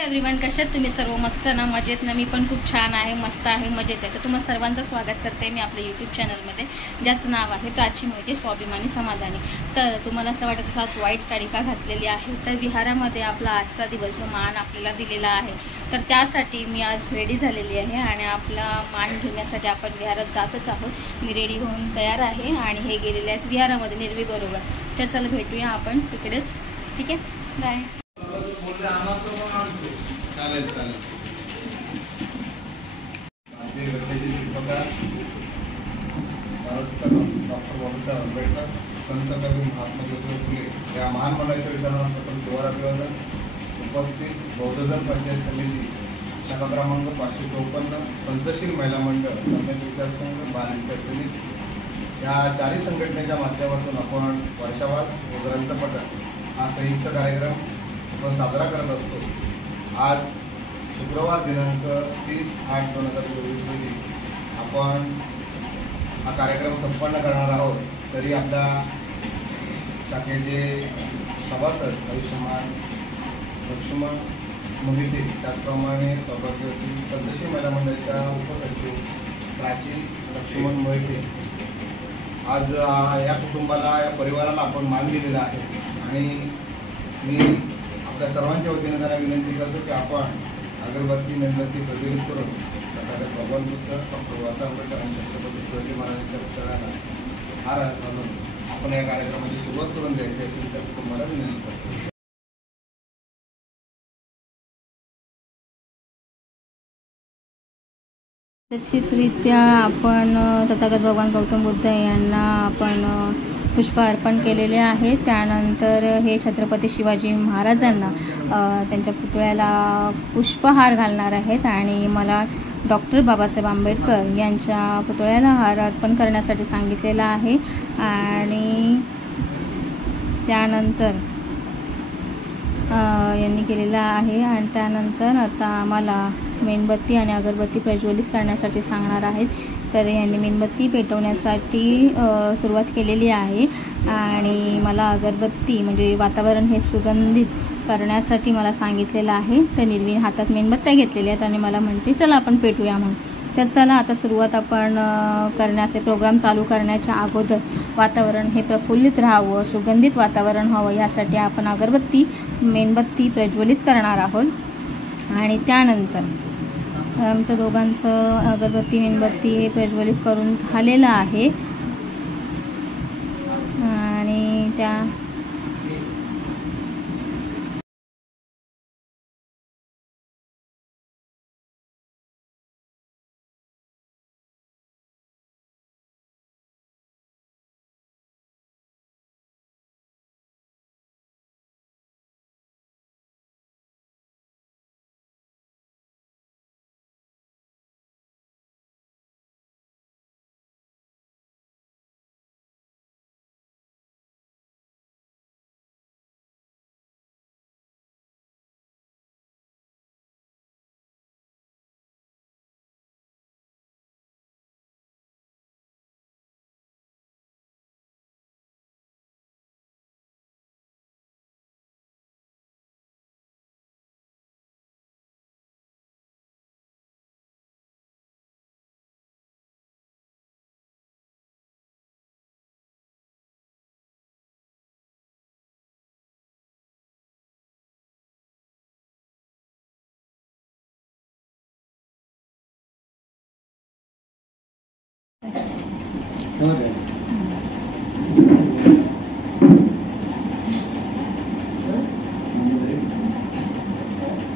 Everyone, कशात तुम्ही सर्व? मस्त ना, मजेत ना? मी पण खूप छान आहे, मस्त आहे, मजेत आहे. तर तुम्हा सर्वांचं स्वागत करते मी आपल्या यूट्यूब चॅनलमध्ये, ज्याचं नाव आहे प्राची मोहिते स्वाभिमानी समाधानी. तर तुम्हाला असं वाटत आज व्हाईट साडी का घातलेली आहे? तर विहारामध्ये आपला आजचा दिवस व मान आपल्याला दिलेला आहे, तर त्यासाठी मी आज रेडी झालेली आहे आणि आपला मान घेण्यासाठी आपण विहारात जातच आहोत. मी रेडी होऊन तयार आहे आणि हे गेलेले आहेत विहारामध्ये निर्वी बरोबर. तर चला भेटूया आपण तिकडेच, ठीक आहे? बाय. चालेल चालेल. भारतीय घटनेचे शिल्पकार डॉक्टर बाबासाहेब आंबेडकर, संत कवी महात्मा ज्योतिबा फुले या महान मानवाच्या विचारांना प्रथम शिवराभिवादन. उपस्थित बौद्धधन पंचायत समिती शाखा क्रमांक 554, पंचशील महिला मंडळ, सम्यक विचार संघ, बाल विकास समिती या चारही संघटनेच्या माध्यमातून आपण वर्षावास व ग्रंथपठण हा संयुक्त कार्यक्रम आपण साजरा करत असतो. आज शुक्रवार दिनांक 30/8/2024 रोजी आपण हा कार्यक्रम संपन्न करणार आहोत. तरी आपल्या शाखेचे सभासद आयुष्यमान लक्ष्मण मोहिते, त्याचप्रमाणे सौभाग्यवती पंचशील महिला मंडळाच्या उपसचिव प्राची लक्ष्मण मोहिते, आज या कुटुंबाला, या परिवाराला आपण मान दिलेला आहे. आणि मी आपल्या सर्वांच्या वतीने त्यांना विनंती करतो की आपण अगरबत्ती मेणबत्ती प्रज्वलित करून तथागत भगवान बुद्ध, डॉक्टर बाबासाहेब आंबेडकर आणि छत्रपती शिवाजी महाराजांच्या पुतळ्याला हार घालून आपण या कार्यक्रमाची सुरुवात करून द्यायची असेल तर तुम्हाला विनंती करतो. निश्चितरित्या आपण तथागत भगवान गौतम बुद्ध यांना आपण पुष्प अर्पण केलेले आहे. त्यानंतर हे छत्रपती शिवाजी महाराजांना त्यांच्या पुतळ्याला पुष्पहार घालणार आहेत आणि मला डॉक्टर बाबासाहेब आंबेडकर यांच्या पुतळ्याला हार अर्पण करण्यासाठी सांगितलेलं आहे. आणि त्यानंतर यांनी केलेलं आहे. आणि त्यानंतर आता आम्हाला मेणबत्ती आणि अगरबत्ती प्रज्वलित करण्यासाठी सांगणार आहेत. तर यांनी मेणबत्ती पेटवण्यासाठी सुरुवात केलेली आहे आणि मला अगरबत्ती म्हणजे वातावरण हे सुगंधित करण्यासाठी मला सांगितलेलं आहे. तर निर्वीण हातात मेणबत्त्या घेतलेल्या आहेत आणि मला म्हणते चला आपण पेटूया म्हणून. तर चला आता सुरुवात आपण करण्याचे प्रोग्राम चालू करण्याच्या अगोदर वातावरण हे प्रफुल्लित राहावं, सुगंधित वातावरण व्हावं यासाठी आपण अगरबत्ती मेणबत्ती प्रज्वलित करणार आहोत. आणि त्यानंतर आमचं दोघांचं अगरबत्ती मेणबत्ती हे प्रज्वलित करून झालेलं आहे. आणि त्या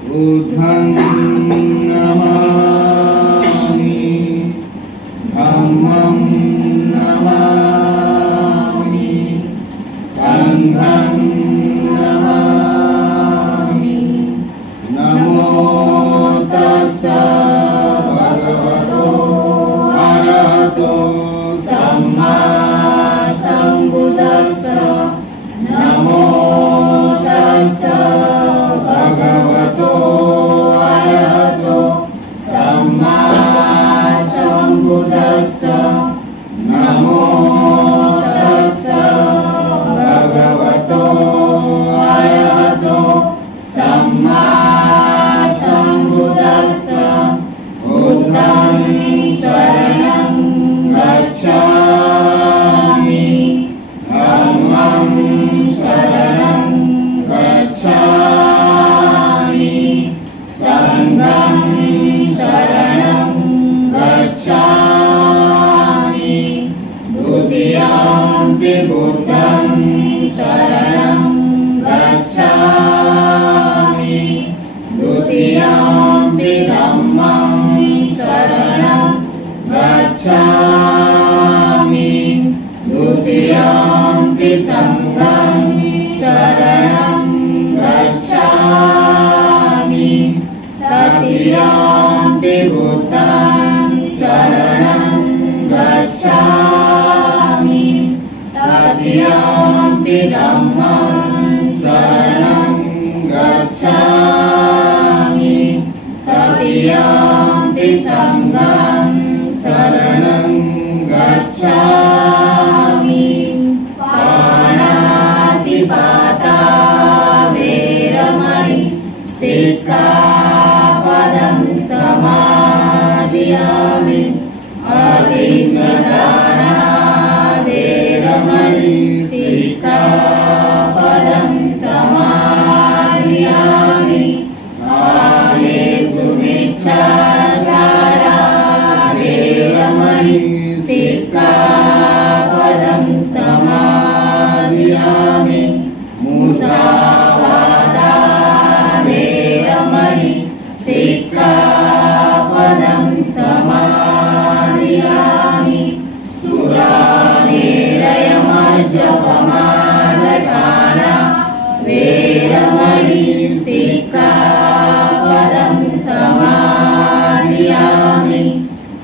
बुद्धं नमामि, धम्मं नमामि, संघं नमामि. नमो तस्स भगवतो अरहतो सम्मा सम्बुद्धस्स. नमो तस्स भगवतो अरहतो तृतीयम्पि धम्मं शरणं गच्छामि द्वितीयम्पि संघं शरणं गच्छामि तृतीयम्पि बुद्धं शरणं गच्छामि तृतीयम्पि धम्मं शरणं गच्छामि तृतीयम्पि संघं शरणं गच्छामि पाणातिपाता वेरमणि सिक्खापदं समादियामि अतिन्नदाना वेरमणि सिक्खापदं समादियामि आमेषु मिच्छाचारा वेरमणि सिक्खापदं समादियामि मुसावादा वेरमणि सिक्खापदं समादियामि सुरामेरयमज्जपमादठाना वेरमणि सिक्खापदं समादियामि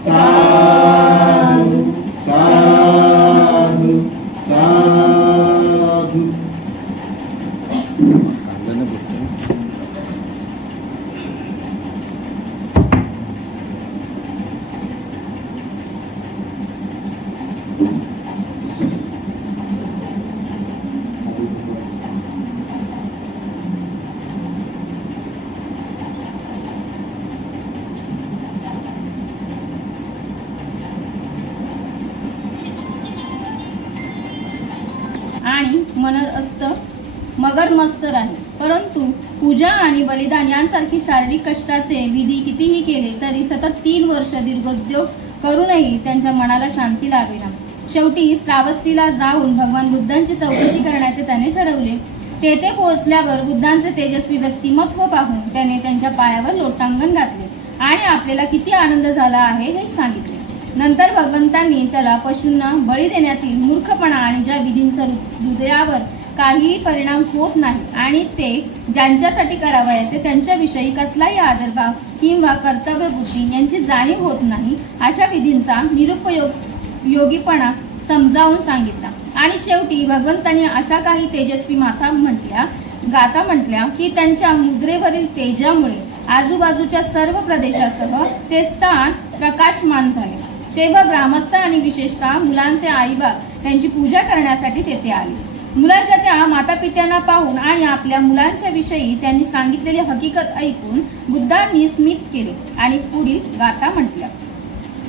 साधु साधु साधु आणि मनर असत मगर मस्त राहील. परंतु पूजा आणि बलिदान यांसारखी शारीरिक कष्टाचे विधी कितीही केले तरी सतत 3 वर्ष दीर्घोद्योग करूनही त्यांच्या मनाला शांती लाभेना. शेवटी श्रावस्तीला जाऊन भगवान बुद्धांची चौकशी करण्याचे त्याने ठरवले. तेथे पोहोचल्यावर बुद्धांचे तेजस्वी व्यक्तिमत्व पाहून त्याने त्यांच्या पायावर लोटांगण घातले आणि आपल्याला किती आनंद झाला आहे हे सांगितले. नंतर भगवंतांनी त्याला पशूंना बळी देण्यातील मूर्खपणा आणि ज्या विधींचा हृदयावर काहीही परिणाम होत नाही आणि ते ज्यांच्यासाठी करावयाचे त्यांच्याविषयी कसलाही आदरभाव किंवा कर्तव्य बुद्धी यांची जाणीव होत नाही अशा विधींचा निरुपयोगीपणा समजावून सांगितला. आणि शेवटी भगवंतांनी अशा काही तेजस्वी गाथा म्हटल्या की त्यांच्या मुद्रेवरील तेजामुळे आजूबाजूच्या सर्व प्रदेशासह ते स्थान प्रकाशमान झाले. तेव्हा ग्रामस्थ आणि विशेषतः मुलांचे आईबाप त्यांची पूजा करण्यासाठी तेथे आले. मुलांच्या त्या मातापित्यांना पाहून आणि आपल्या मुलांच्या विषयी त्यांनी सांगितलेली हकीकत ऐकून बुद्धांनी स्मित केले आणि पुढील गाथा म्हटल्या.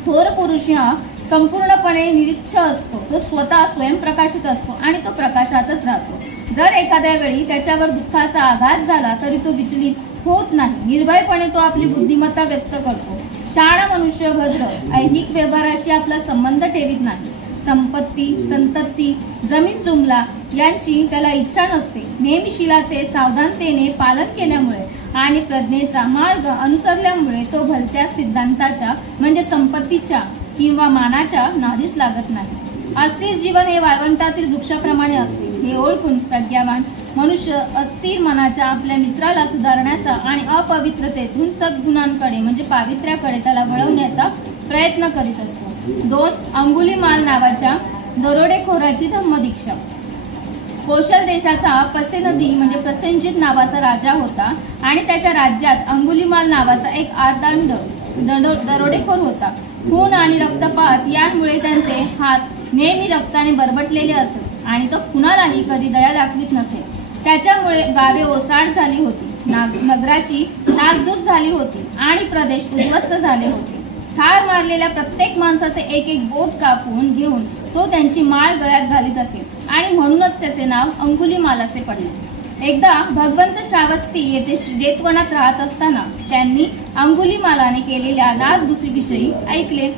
थोर पुरुष हा संपूर्णपणे निरीच्छ असतो. तो स्वतः स्वयंप्रकाशित असतो आणि तो प्रकाशातच राहतो. जर एखाद्या वेळी त्याच्यावर दुःखाचा आघात झाला तरी तो विचलित होत नाही. निर्भयपणे तो आपली बुद्धिमत्ता व्यक्त करतो. शहाणा मनुष्य भद्र ऐहिक व्यवहाराशी आपला संबंध ठेवीत नाही. संपत्ती संतती जमीन जुमला यांची त्याला इच्छा नसते. नेहमी शीलाचे सावधानतेने पालन केल्यामुळे आणि प्रज्ञेचा मार्ग अनुसरल्यामुळे तो भलत्या सिद्धांताच्या म्हणजे संपत्तीच्या किंवा मानाच्या नादीस लागत नाही. अस्थिर जीवन हे वाळवंटातील वृक्षाप्रमाणे असते हे ओळखून प्रज्ञावान मनुष्य अस्थिर मनाच्या आपल्या मित्राला सुधारण्याचा आणि अपवित्रतेतून सद्गुणांकडे म्हणजे पावित्र्याकडे त्याला वळवण्याचा प्रयत्न करीत असतो. 2 अंगुलीमाल नावाच्या दरोडेखोराची धम्मदीक्षा. कौशल देशाचा पसेनदी म्हणजे प्रसेनजित नावाचा राजा होता आणि त्याच्या राज्यात अंगुलीमाल नावाचा एक आर्दांड दरोडेखोर होता. खून आणि रक्तपात यामुळे त्यांचे हात नेहमी रक्ताने बरबटलेले असत आणि तो कुणालाही कधी दया दाखवित नसे. त्याच्यामुळे गावे ओसाड झाली होती. नगराची नासधूस झाली होती आणि प्रदेश उद्ध्वस्त झाले होते. ठार मारलेल्या प्रत्येक माणसाचे एक बोट कापून घेऊन तो त्यांची माळ गळ्यात घालीत असे आणि म्हणूनच त्याचे नाव अंगुलीमाल असे पडले. एकदा भगवंत श्रावस्ती येथे जेतवनात राहत असताना त्यांनी अंगुलीमालाने केलेल्या नासधुसीविषयी ऐकले.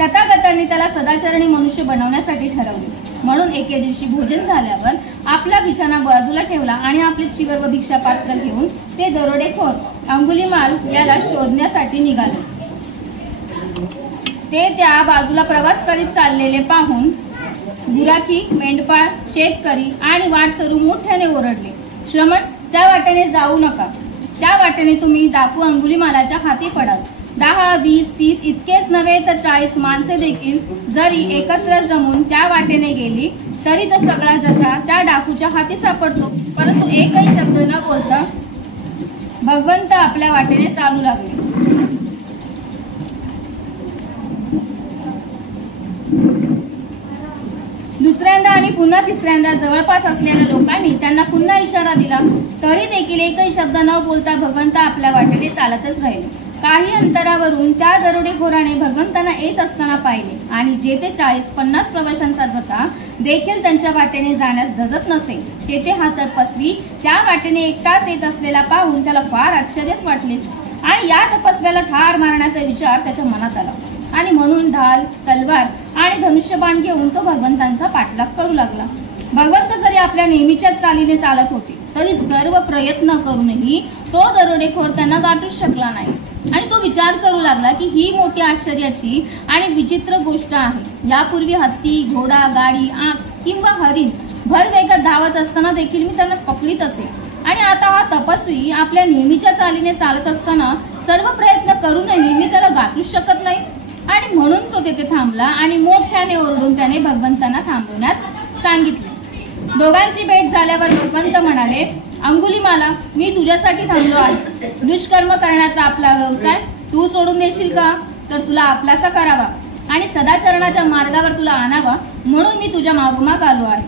तथागतांनी त्याला सदाचरणी मनुष्य बनवण्यासाठी ठरवले. म्हणून एके दिवशी भोजन झाल्यावर आपला बिछाना बाजूला ठेवला आणि आपले चिवर व भिक्षा पात्र घेऊन ते दरोडेखोर अंगुलीमाल याला शोधण्यासाठी निघाले. ते त्या बाजूला प्रवास करीत चाललेले पाहून गुराखी, मेंढपाळ, शेतकरी आणि वाटसरू मोठ्याने ओरडले, श्रमण, त्या वाटेने जाऊ नका. त्या वाटेने तुम्ही डाकू अंगुलीमालाच्या हाती पडाल. 10, 20, 30 इतकेच नव्हे तर 40 माणसे देखील जरी एकत्र जमून त्या वाटेने गेली तरी तो सगळा जथा त्या डाकूच्या हाती सापडतो. परंतु एकही शब्द न बोलता भगवंत आपल्या वाटेने चालू लागले. दुसऱ्यांदा आणि पुन्हा तिसऱ्यांदा जवळपास असलेल्या लोकांनी त्यांना पुन्हा इशारा दिला तरी देखील एकही शब्द न बोलता भगवंत आपल्या वाटेने चालतच राहिले. काही अंतरावरून त्या दरोडेखोराने भगवंतांना येत असताना पाहिले आणि जे ते 40-50 प्रवाशांचा जथा देखील त्यांच्या वाटेने जाण्यास धजत नसे तेथे हा तपस्वी त्या वाटेने एकटाच येत असलेला पाहून त्याला फार आश्चर्यच वाटले आणि या तपस्व्याला ठार मारण्याचा विचार त्याच्या मनात आला आणि म्हणून ढाल, तलवार आणि धनुष्यबाण घेऊन तो भगवंतांचा पाठलाग करू लागला. भगवंत जरी आपल्या नेहमीच्या चालीने चालत होते तरी सर्व प्रयत्न करूनही तो दरोडेखोर त्यांना गाठूच शकला नाही आणि तो विचार करू लागला की ही मोठी आश्चर्याची आणि विचित्र गोष्ट आहे. यापूर्वी हत्ती, घोडा, गाडी किंवा हरिण भरवेगात धावत असताना देखील मी त्यांना पकडीत असे आणि आता हा तपस्वी आपल्या नेहमीच्या चालीने चालत असताना सर्व प्रयत्न करूनही मी त्याला गाठूच शकत नाही. आणि म्हणून तो तेथे थांबला आणि मोठ्याने ओरडून त्याने भगवंतांना थांबवण्यास सांगितले. दोघांची भेट झाल्यावर भगवंत म्हणाले, अंगुलीमाला, मी तुझ्यासाठी थांबलो आहे. दुष्कर्म करण्याचा आपला व्यवसाय तू सोडून देशील का? तर तुला आपलासा करावा आणि सदाचरणाच्या मार्गावर तुला आणावा म्हणून मी तुझ्या मागोमाग आलो आहे.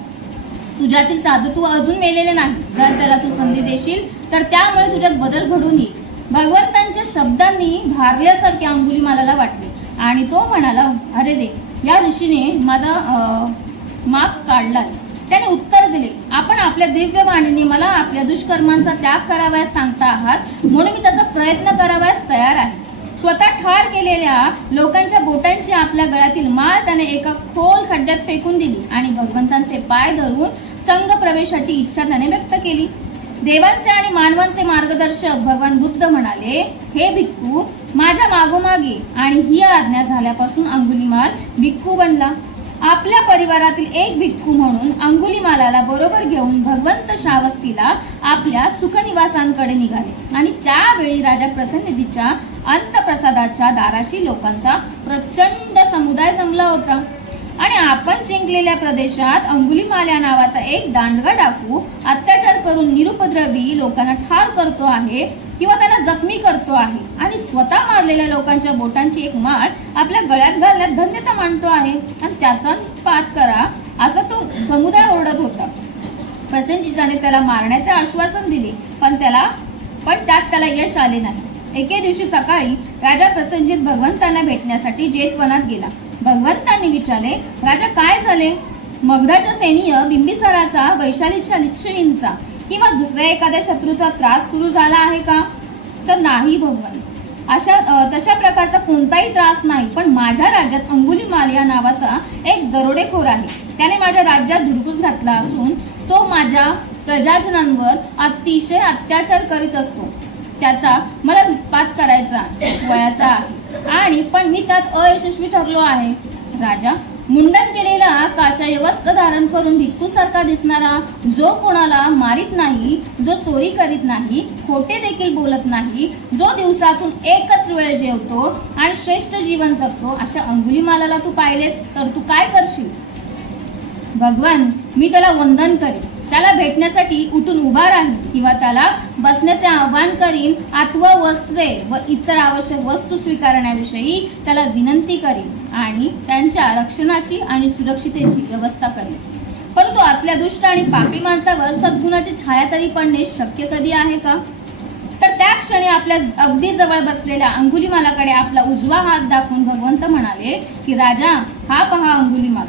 तुझ्यातील साधुत्व अजून मेलेले नाही. जर त्याला तू संधी देशील तर त्यामुळे तुझ्यात बदल घडून येईल. भगवंतांच्या शब्दांनी भारल्यासारखे अंगुलीमालाला वाटले आणि तो म्हणाला, अरे रे, या ऋषीने माझा माग काढलाच. त्याने उत्तर दिले, आपण आपल्या दिव्य वाणीने मला आपल्या दुष्कर्मांचा त्याग करावयास सांगता आहात म्हणून मी त्याचा प्रयत्न करावयास तयार आहे. स्वतः ठार केलेल्या लोकांच्या बोटांची आपल्या गळ्यातील माळ त्याने एका खोल खड्ड्यात फेकून दिली आणि भगवंतांचे पाय धरून संघ प्रवेशाची इच्छा त्याने व्यक्त केली. देवांचे आणि मानवांचे मार्गदर्शक भगवान बुद्ध म्हणाले, हे भिक्खू, माझ्या मागोमागे. आणि ही आज्ञा झाल्यापासून अंगुलीमाल भिक्खू बनला. आपल्या परिवारातील एक भिक्खू म्हणून अंगुलीमालाला बरोबर घेऊन भगवंत श्रावस्तीला आपल्या सुखनिवासांकडे निघाले आणि त्यावेळी राजा प्रसन्नतीच्या अंतप्रसादाच्या दाराशी लोकांचा प्रचंड समुदाय जमला होता आणि आपण जिंकलेल्या प्रदेशात अंगुलीमाल या नावाचा एक दांडगा डाकू अत्याचार करून निरुपद्रवी लोकांना ठार करतो आहे किंवा त्यांना जखमी करतो आहे आणि स्वतः मारलेल्या लोकांच्या बोटांची एक माळ आपल्या गळ्यात घालण्यात धन्यता मानतो आहे आणि त्याचा पात करा असा तो समुदाय ओरडत होता. प्रसन्नजीताने त्याला मारण्याचे आश्वासन दिले पण त्यात त्याला यश आले नाही. एके दिवशी सकाळी राजा प्रसन्नजीत भगवंतांना भेटण्यासाठी जेतवनात गेला. भगवंतांनी विचारले, राजा, काय झाले? मगधाच्या सैन्य बिंबिसाराचा, वैशालीच्या लिच्छवींचा किंवा दुसऱ्या एखाद्या शत्रूचा त्रास सुरू झाला आहे का? तर नाही भगवान, तशा प्रकारचा कोणताही त्रास नाही. पण माझ्या राज्यात अंगुलीमाल या नावाचा एक दरोडेखोर आहे. त्याने माझ्या राज्यात धुडगूस घातला असून तो माझ्या प्रजाजनांवर अतिशय अत्याचार करीत असतो. त्याचा मला उत्पात करायचा वयाचा आहे आणि पण मी त्यात अयशस्वी ठरलो आहे. राजा, मुंडन केलेला काशाय वस्त्र धारण करून भिक्खूसारखा दिसणारा, जो कोणाला मारित नाही, जो चोरी करीत नाही, खोटे देखील बोलत नाही, जो दिवसातून एकच वेळ जेवतो आणि श्रेष्ठ जीवन जगतो, अशा अंगुलीमालाला तू पाहिलेस तर तू काय करशील? भगवान, मी त्याला वंदन करीन, त्याला भेटण्यासाठी उठून उभा राहीन किंवा त्याला बसण्याचे आवाहन करीन अथवा वस्त्रे व इतर आवश्यक वस्तू स्वीकारण्याविषयी त्याला विनंती करीन आणि त्यांच्या रक्षणाची आणि सुरक्षितेची व्यवस्था करीन. परंतु असल्या दुष्ट आणि पापी माणसावर सद्गुणाची छाया तरी पडणे शक्य कधी आहे का? तर त्या क्षणी आपल्या अगदी जवळ बसलेल्या अंगुलीमालाकडे आपला उजवा हात दाखवून भगवंत म्हणाले की, राजा, हा पहा अंगुलीमाल.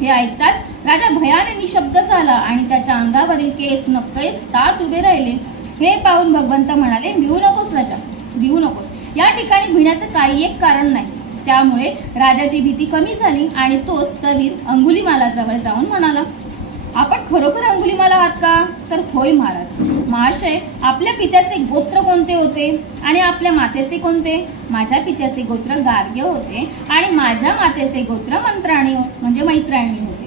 हे ऐकताच राजा भयाने निशब्द झाला आणि त्याच्या अंगावरील केस नक्कीच ताठ उभे राहिले. हे पाहून भगवंत म्हणाले, भिवू नकोस राजा, भिवू नकोस. या ठिकाणी भिण्याचे काही एक कारण नाही. त्यामुळे राजाची भीती कमी झाली आणि तो स्थवीर अंगुलीमालाजवळ जाऊन म्हणाला, आपण खरोखर अंगुलीमाल आहात का? तर होय महाराज. महाशय, आपल्या पित्याचे गोत्र कोणते होते आणि आपल्या मातेचे कोणते? माझ्या पित्याचे गोत्र गार्ग्य होते आणि माझ्या मातेचे गोत्र मंत्राणी म्हणजे मैत्रायणी होते.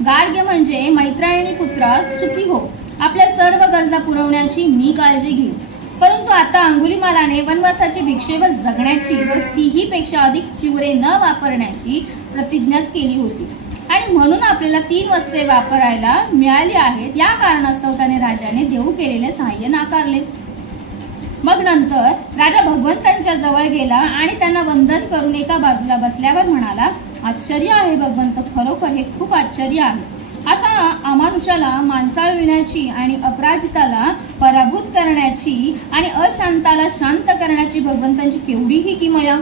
गार्ग्य म्हणजे मैत्रायणी पुत्र सुखी हो, आपल्या सर्व गरजा पुरवण्याची मी काळजी घेईन. परंतु आता अंगुलीमालाने वनवासाची भिक्षेवर जगण्याची व तीही पेक्षा अधिक चिवरे न वापरण्याची प्रतिज्ञाच केली होती आणि म्हणून आपल्याला 3 वस्त्रे वापरायला मिळाली आहेत. या कारणास्तव त्याने राजाने देऊ केलेले सहाय्य नाकारले. मग नंतर राजा भगवंतांच्या जवळ गेला आणि त्यांना वंदन करून एका बाजूला बसल्यावर म्हणाला, आश्चर्य आहे भगवंत, खरोखर हे खूप आश्चर्य आहे. असा अमानुषाला माणसाळविण्याची आणि अपराजिताला पराभूत करण्याची आणि अशांताला शांत करण्याची भगवंतांची केवढीही किमया.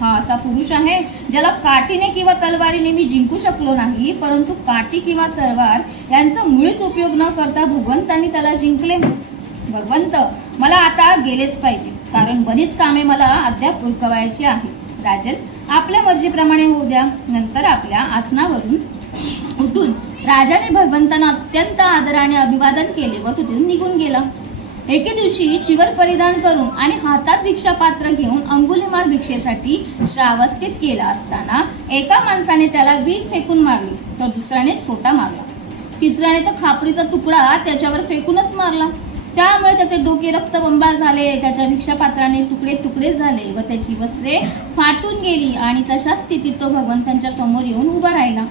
हा असा पुरुष आहे ज्याला काठीने किंवा तलवारीने मी जिंकू शकलो नाही, परंतु काठी किंवा तलवार यांचा मुळीच उपयोग न करता भगवंतांनी त्याला जिंकले. भगवंत, मला आता गेलेच पाहिजे, कारण बरीच कामे मला अद्याप उरकवायची आहे. राजन, आपल्या मर्जीप्रमाणे होऊ द्या. नंतर आपल्या आसनावरून उठून राजाने भगवंतांना अत्यंत आदराने अभिवादन केले व तिथून निघून गेला. एके दिवशी चिवर परिधान करून आणि हातात भिक्षा पात्र घेऊन अंगुलीमाल भिक्षेसाठी श्रावस्तीत केला असताना एका माणसाने त्याला वीट फेकून मारली, तर दुसऱ्याने सोटा मारला. तिसऱ्याने तर खापरीचा तुकडा त्याच्यावर फेकूनच मारला. त्यामुळे त्याचे डोके रक्तबंबाळ झाले, त्याच्या भिक्षा पात्राने तुकडे तुकडे झाले व त्याची वस्त्रे फाटून गेली आणि तशाच स्थितीत तो भगवंतांच्या समोर येऊन उभा राहिला.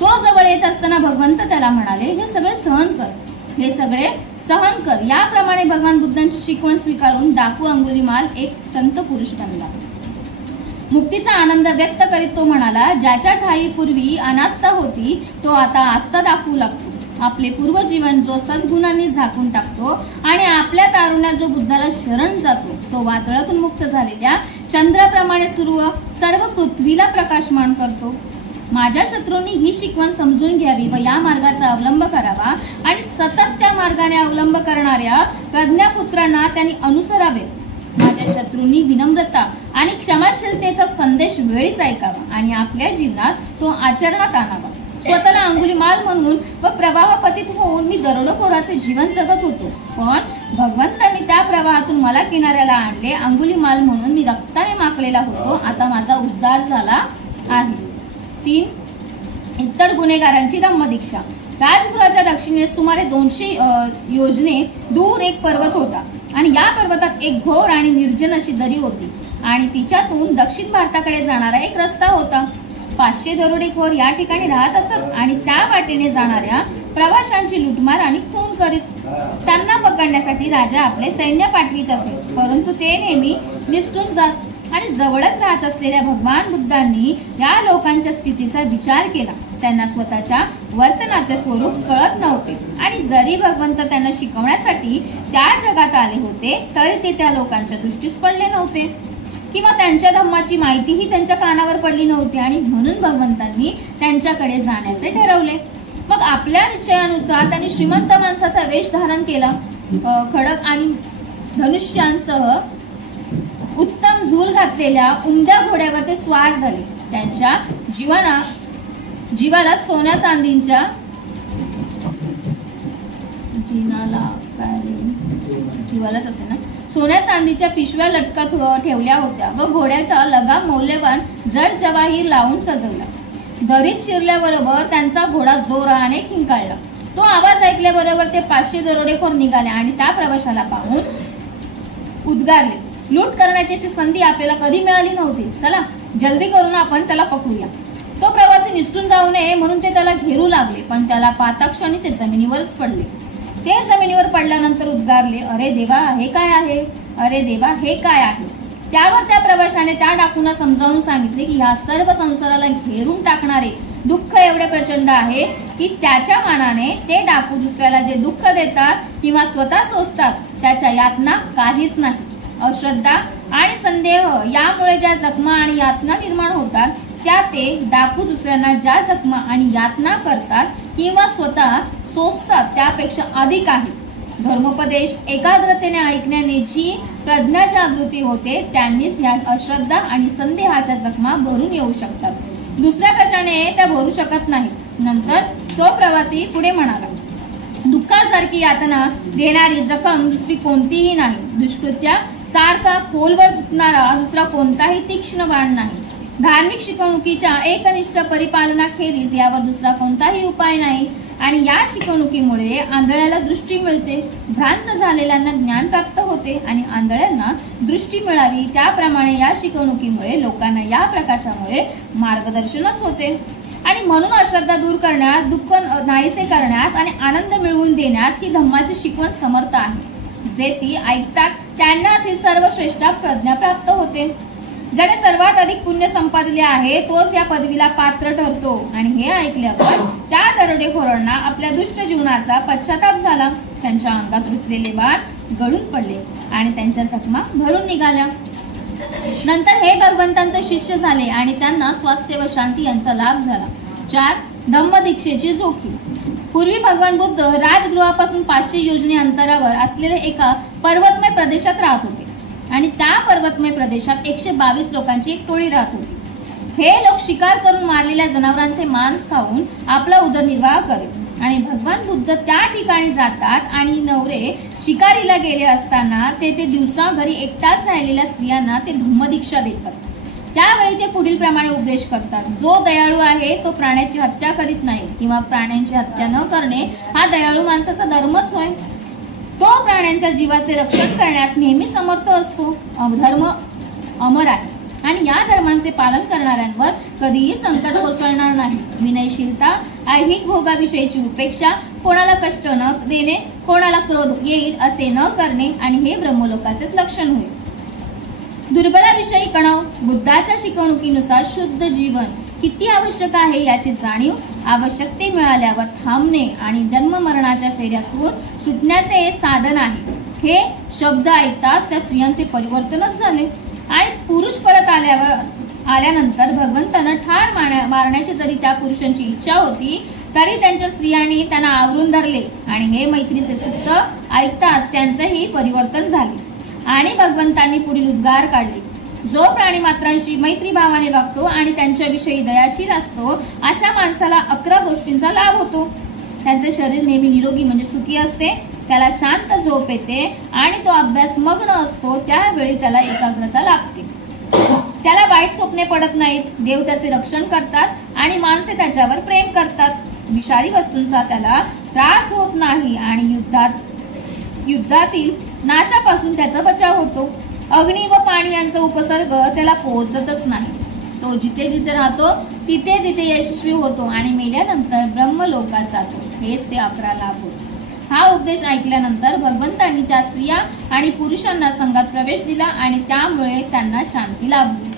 तो जवळ येत असताना भगवंत त्याला म्हणाले, हे सगळे सहन कर, हे सगळे सहन कर. याप्रमाणे भगवान बुद्धांची शिकवण स्वीकारून डाकू अंगुलीमाल एक संत पुरुष बनला. मुक्तीचा आनंद व्यक्त करीत तो म्हणाला, ज्याच्या ठाई पूर्वी अनास्था होती तो आता आस्था दाखवू लागतो. आपले पूर्वजीवन जो सद्गुणांनी झाकून टाकतो आणि आपल्या तारुण्यात जो बुद्धाला शरण जातो तो वादळातून मुक्त झालेल्या चंद्राप्रमाणे सर्व पृथ्वीला प्रकाशमान करतो. माझ्या शत्रूंनी ही शिकवण समजून घ्यावी व या मार्गाचा अवलंब करावा आणि सतत त्या मार्गाने अवलंब करणाऱ्या प्रज्ञापुत्रांना त्यांनी अनुसरावे. माझ्या शत्रूंनी विनम्रता आणि क्षमाशीलतेचा संदेश वेळीच ऐकावा आणि आपल्या जीवनात तो आचरणात आणावा. स्वतःला अंगुलीमाल म्हणून व प्रवाहपतीत होऊन मी दरोडेखोराचे जीवन जगत होतो, पण भगवंतांनी त्या प्रवाहातून मला किनाऱ्याला आणले. अंगुलीमाल म्हणून मी रक्ताने माखलेला होतो, आता माझा उद्धार झाला आहे. 3. इतर गुन्हेगारांची धम्मदीक्षा. राजगृहाच्या दक्षिणेस सुमारे 200 योजने दूर एक पर्वत होता आणि या पर्वतात एक घोर आणि निर्जन अशी दरी होती आणि तिच्यातून दक्षिण भारताकडे जाणारा एक रस्ता होता. 500 दरोडेखोर या ठिकाणी राहत असत आणि त्या वाटेने जाणाऱ्या प्रवाशांची लुटमार आणि खून करीत. त्यांना पकडण्यासाठी राजा आपले सैन्य पाठवित असे, परंतु ते नेहमी निसटून जात आणि जवळच राहत असलेल्या भगवान बुद्धांनी या लोकांच्या स्थितीचा विचार केला. त्यांना स्वतःच्या वर्तनाचे स्वरूप कळत नव्हते आणि जरी भगवंत त्यांना शिकवण्यासाठी त्या जगात आले होते तरी ते त्या लोकांच्या दृष्टीस पडले नव्हते किंवा त्यांच्या धम्माची माहितीही त्यांच्या कानावर पडली नव्हती आणि म्हणून भगवंतांनी त्यांच्याकडे जाण्याचे ठरवले. मग आपल्या निश्चयानुसार त्यांनी श्रीमंत माणसाचा वेश धारण केला. खडक आणि धनुष्यांसह उत्तम झूल घातलेल्या उमद्या घोड्यावर ते स्वार झाले. त्यांच्या जीवाला सोन्या चांदीच्या जीवालाच असे ना सोन्या चांदीच्या पिशव्या लटकत ठेवल्या होत्या व घोड्याचा लगाम मौल्यवान जड जवाहीर लावून सजवला. दरीत शिरल्याबरोबर त्यांचा घोडा जोराने खिंकाळला. तो आवाज ऐकल्याबरोबर ते 500 दरोडेखोर निघाले आणि त्या प्रवाशाला पाहून उद्गारले, लूट करण्याची संधी आपल्याला कधी मिळाली नव्हती, चला जल्दी करून आपण त्याला पकडूया. तो प्रवासी निसटून जाऊ नये म्हणून ते त्याला घेरू लागले, पण त्याला पाताक्षणी ते जमिनीवरच पडले. ते जमिनीवर पडल्यानंतर उद्गारले, अरे देवा हे काय आहे, अरे देवा हे काय आहे. त्यावर त्या प्रवाशाने त्या डाकूंना समजावून सांगितले की ह्या सर्व संसाराला घेरून टाकणारे दुःख एवढे प्रचंड आहे की त्याच्या मानाने ते डाकू दुसऱ्याला जे दुःख देतात किंवा स्वतः सोसतात त्याच्या यातना काहीच नाही. अश्रद्धा आणि संदेह यामुळे ज्या जखमा आणि यातना निर्माण होतात त्या ते डाकू दुसऱ्यांना ज्या जखमा आणि यातना करतात किंवा स्वतः सोसतात त्यापेक्षा अधिक आहे. धर्मोपदेश एकाग्रतेने ऐकण्याने जी प्रज्ञा जागृती होते, त्यांनीच ह्या अश्रद्धा आणि संदेहाच्या जखमा भरून येऊ शकतात. दुसऱ्या कशाने त्या भरू शकत नाही. नंतर तो प्रवासी पुढे म्हणाला, दुःखासारखी यातना देणारी जखम दुसरी कोणतीही नाही. दुष्कृत्या सारखा खोलवर दुखणारा दुसरा कोणताही तीक्ष्ण बाण नाही. धार्मिक शिकवणुकीच्या एकनिष्ठ परिपालनाखेरीज यावर दुसरा कोणताही उपाय नाही. आणि या शिकवणुकीमुळे आंधळ्याला दृष्टी मिळते, भ्रांत झालेल्यांना ज्ञान प्राप्त होते आणि आंधळ्यांना दृष्टी मिळावी त्याप्रमाणे या शिकवणुकीमुळे लोकांना या प्रकाशामुळे मार्गदर्शनच होते. आणि म्हणून अश्रद्धा दूर करण्यास, दुःख नाहीसे करण्यास आणि आनंद मिळवून देण्यास ही धम्माची शिकवण समर्थ आहे. जे ती ऐकतात त्यांनाच ही सर्वश्रेष्ठ प्रज्ञा प्राप्त होते. ज्याने सर्वात अधिक पुण्य संपादले आहे तोच या पदवीला पात्र ठरतो. आणि हे ऐकल्यावर त्या दरोडेखोरांना आपल्या दुष्ट जीवनाचा पश्चाताप झाला. त्यांच्या अंगात रुतलेले बाण गळून पडले आणि त्यांच्या जखमा भरून निघाल्या. नंतर हे भगवंतांचे शिष्य झाले आणि त्यांना स्वास्थ्य व शांती यांचा लाभ झाला. 4. धम्मदीक्षेची जोखीम. पूर्वी भगवान बुद्ध राजगृहापासून 500 योजने अंतरावर असलेल्या एका पर्वतमय प्रदेशात राहत होते आणि त्या पर्वतमय प्रदेशात 122 लोकांची एक टोळी राहत होती. हे लोक शिकार करून मारलेल्या जनावरांचे मांस खाऊन आपला उदरनिर्वाह करीत. आणि भगवान बुद्ध त्या ठिकाणी जातात आणि नवरे शिकारीला गेले असताना ते दिवसा घरी एकटाच राहिलेल्या स्त्रियांना ते धम्मदीक्षा देतात. त्यावेळी ते पुढील प्रमाणे उपदेश करतात. जो दयाळू आहे तो प्राण्याची हत्या करीत नाही किंवा प्राण्यांची हत्या न करणे हा दयाळू माणसाचा धर्मच होय. तो प्राण्यांच्या जीवाचे रक्षण करण्यास नेहमी समर्थ असतो. धर्म अमर आहे आणि या धर्मांचे पालन करणाऱ्यांवर कधीही संकट कोसळणार नाही. विनयशीलता, ऐहिक भोगाविषयीची उपेक्षा, कोणाला कष्ट न देणे, कोणाला क्रोध येईल असे न करणे आणि हे ब्रह्मलोकाचेच लक्षण होईल. दुर्बलाविषयी कणव. बुद्धाच्या शिकवणुकीनुसार शुद्ध जीवन किती आवश्यक आहे याची जाणीव, आवश्यकते मिळाल्यावर थांबणे आणि जन्म मरणाच्या फेऱ्यातून सुटण्याचे हे साधन आहे. हे शब्द ऐकताच त्या स्त्रियांचे परिवर्तनच झाले आणि पुरुष परत आल्यानंतर भगवंतांना ठार मारण्याची जरी त्या पुरुषांची इच्छा होती तरी त्यांच्या स्त्रियांनी त्यांना आवरून धरले. आणि हे मैत्रीचे सूत्र ऐकताच त्यांचेही परिवर्तन झाले आणि भगवंतांनी पुढील उद्गार काढले, जो प्राणी मात्रांशी मैत्री भावाने वागतो आणि त्यांच्याविषयी दयाशील असतो अशा माणसाला 11 गोष्टींचा लाभ होतो. त्यांचे शरीर नेहमी निरोगी म्हणजे सुखी असते, त्याला शांत झोप येते आणि तो अभ्यास मग्न असतो. त्यावेळी त्याला एकाग्रता लाभते, त्याला वाईट स्वप्ने पडत नाहीत, देव त्याचे रक्षण करतात आणि माणसे त्याच्यावर प्रेम करतात. विषारी वस्तूंचा त्याला त्रास होत नाही आणि युद्धातील नाशापासून त्याचा बचाव होतो. अग्नी व पाणी यांचा उपसर्ग त्याला पोहोचतच नाही. तो जिथे जिथे राहतो तिथे तिथे यशस्वी होतो आणि मेल्यानंतर ब्रह्मलोकात जातो. हेच ते 11 लाभ होते. हा उपदेश ऐकल्यानंतर भगवंतांनी त्या स्त्रिया आणि पुरुषांना संघात प्रवेश दिला आणि त्यामुळे त्यांना शांती लाभली.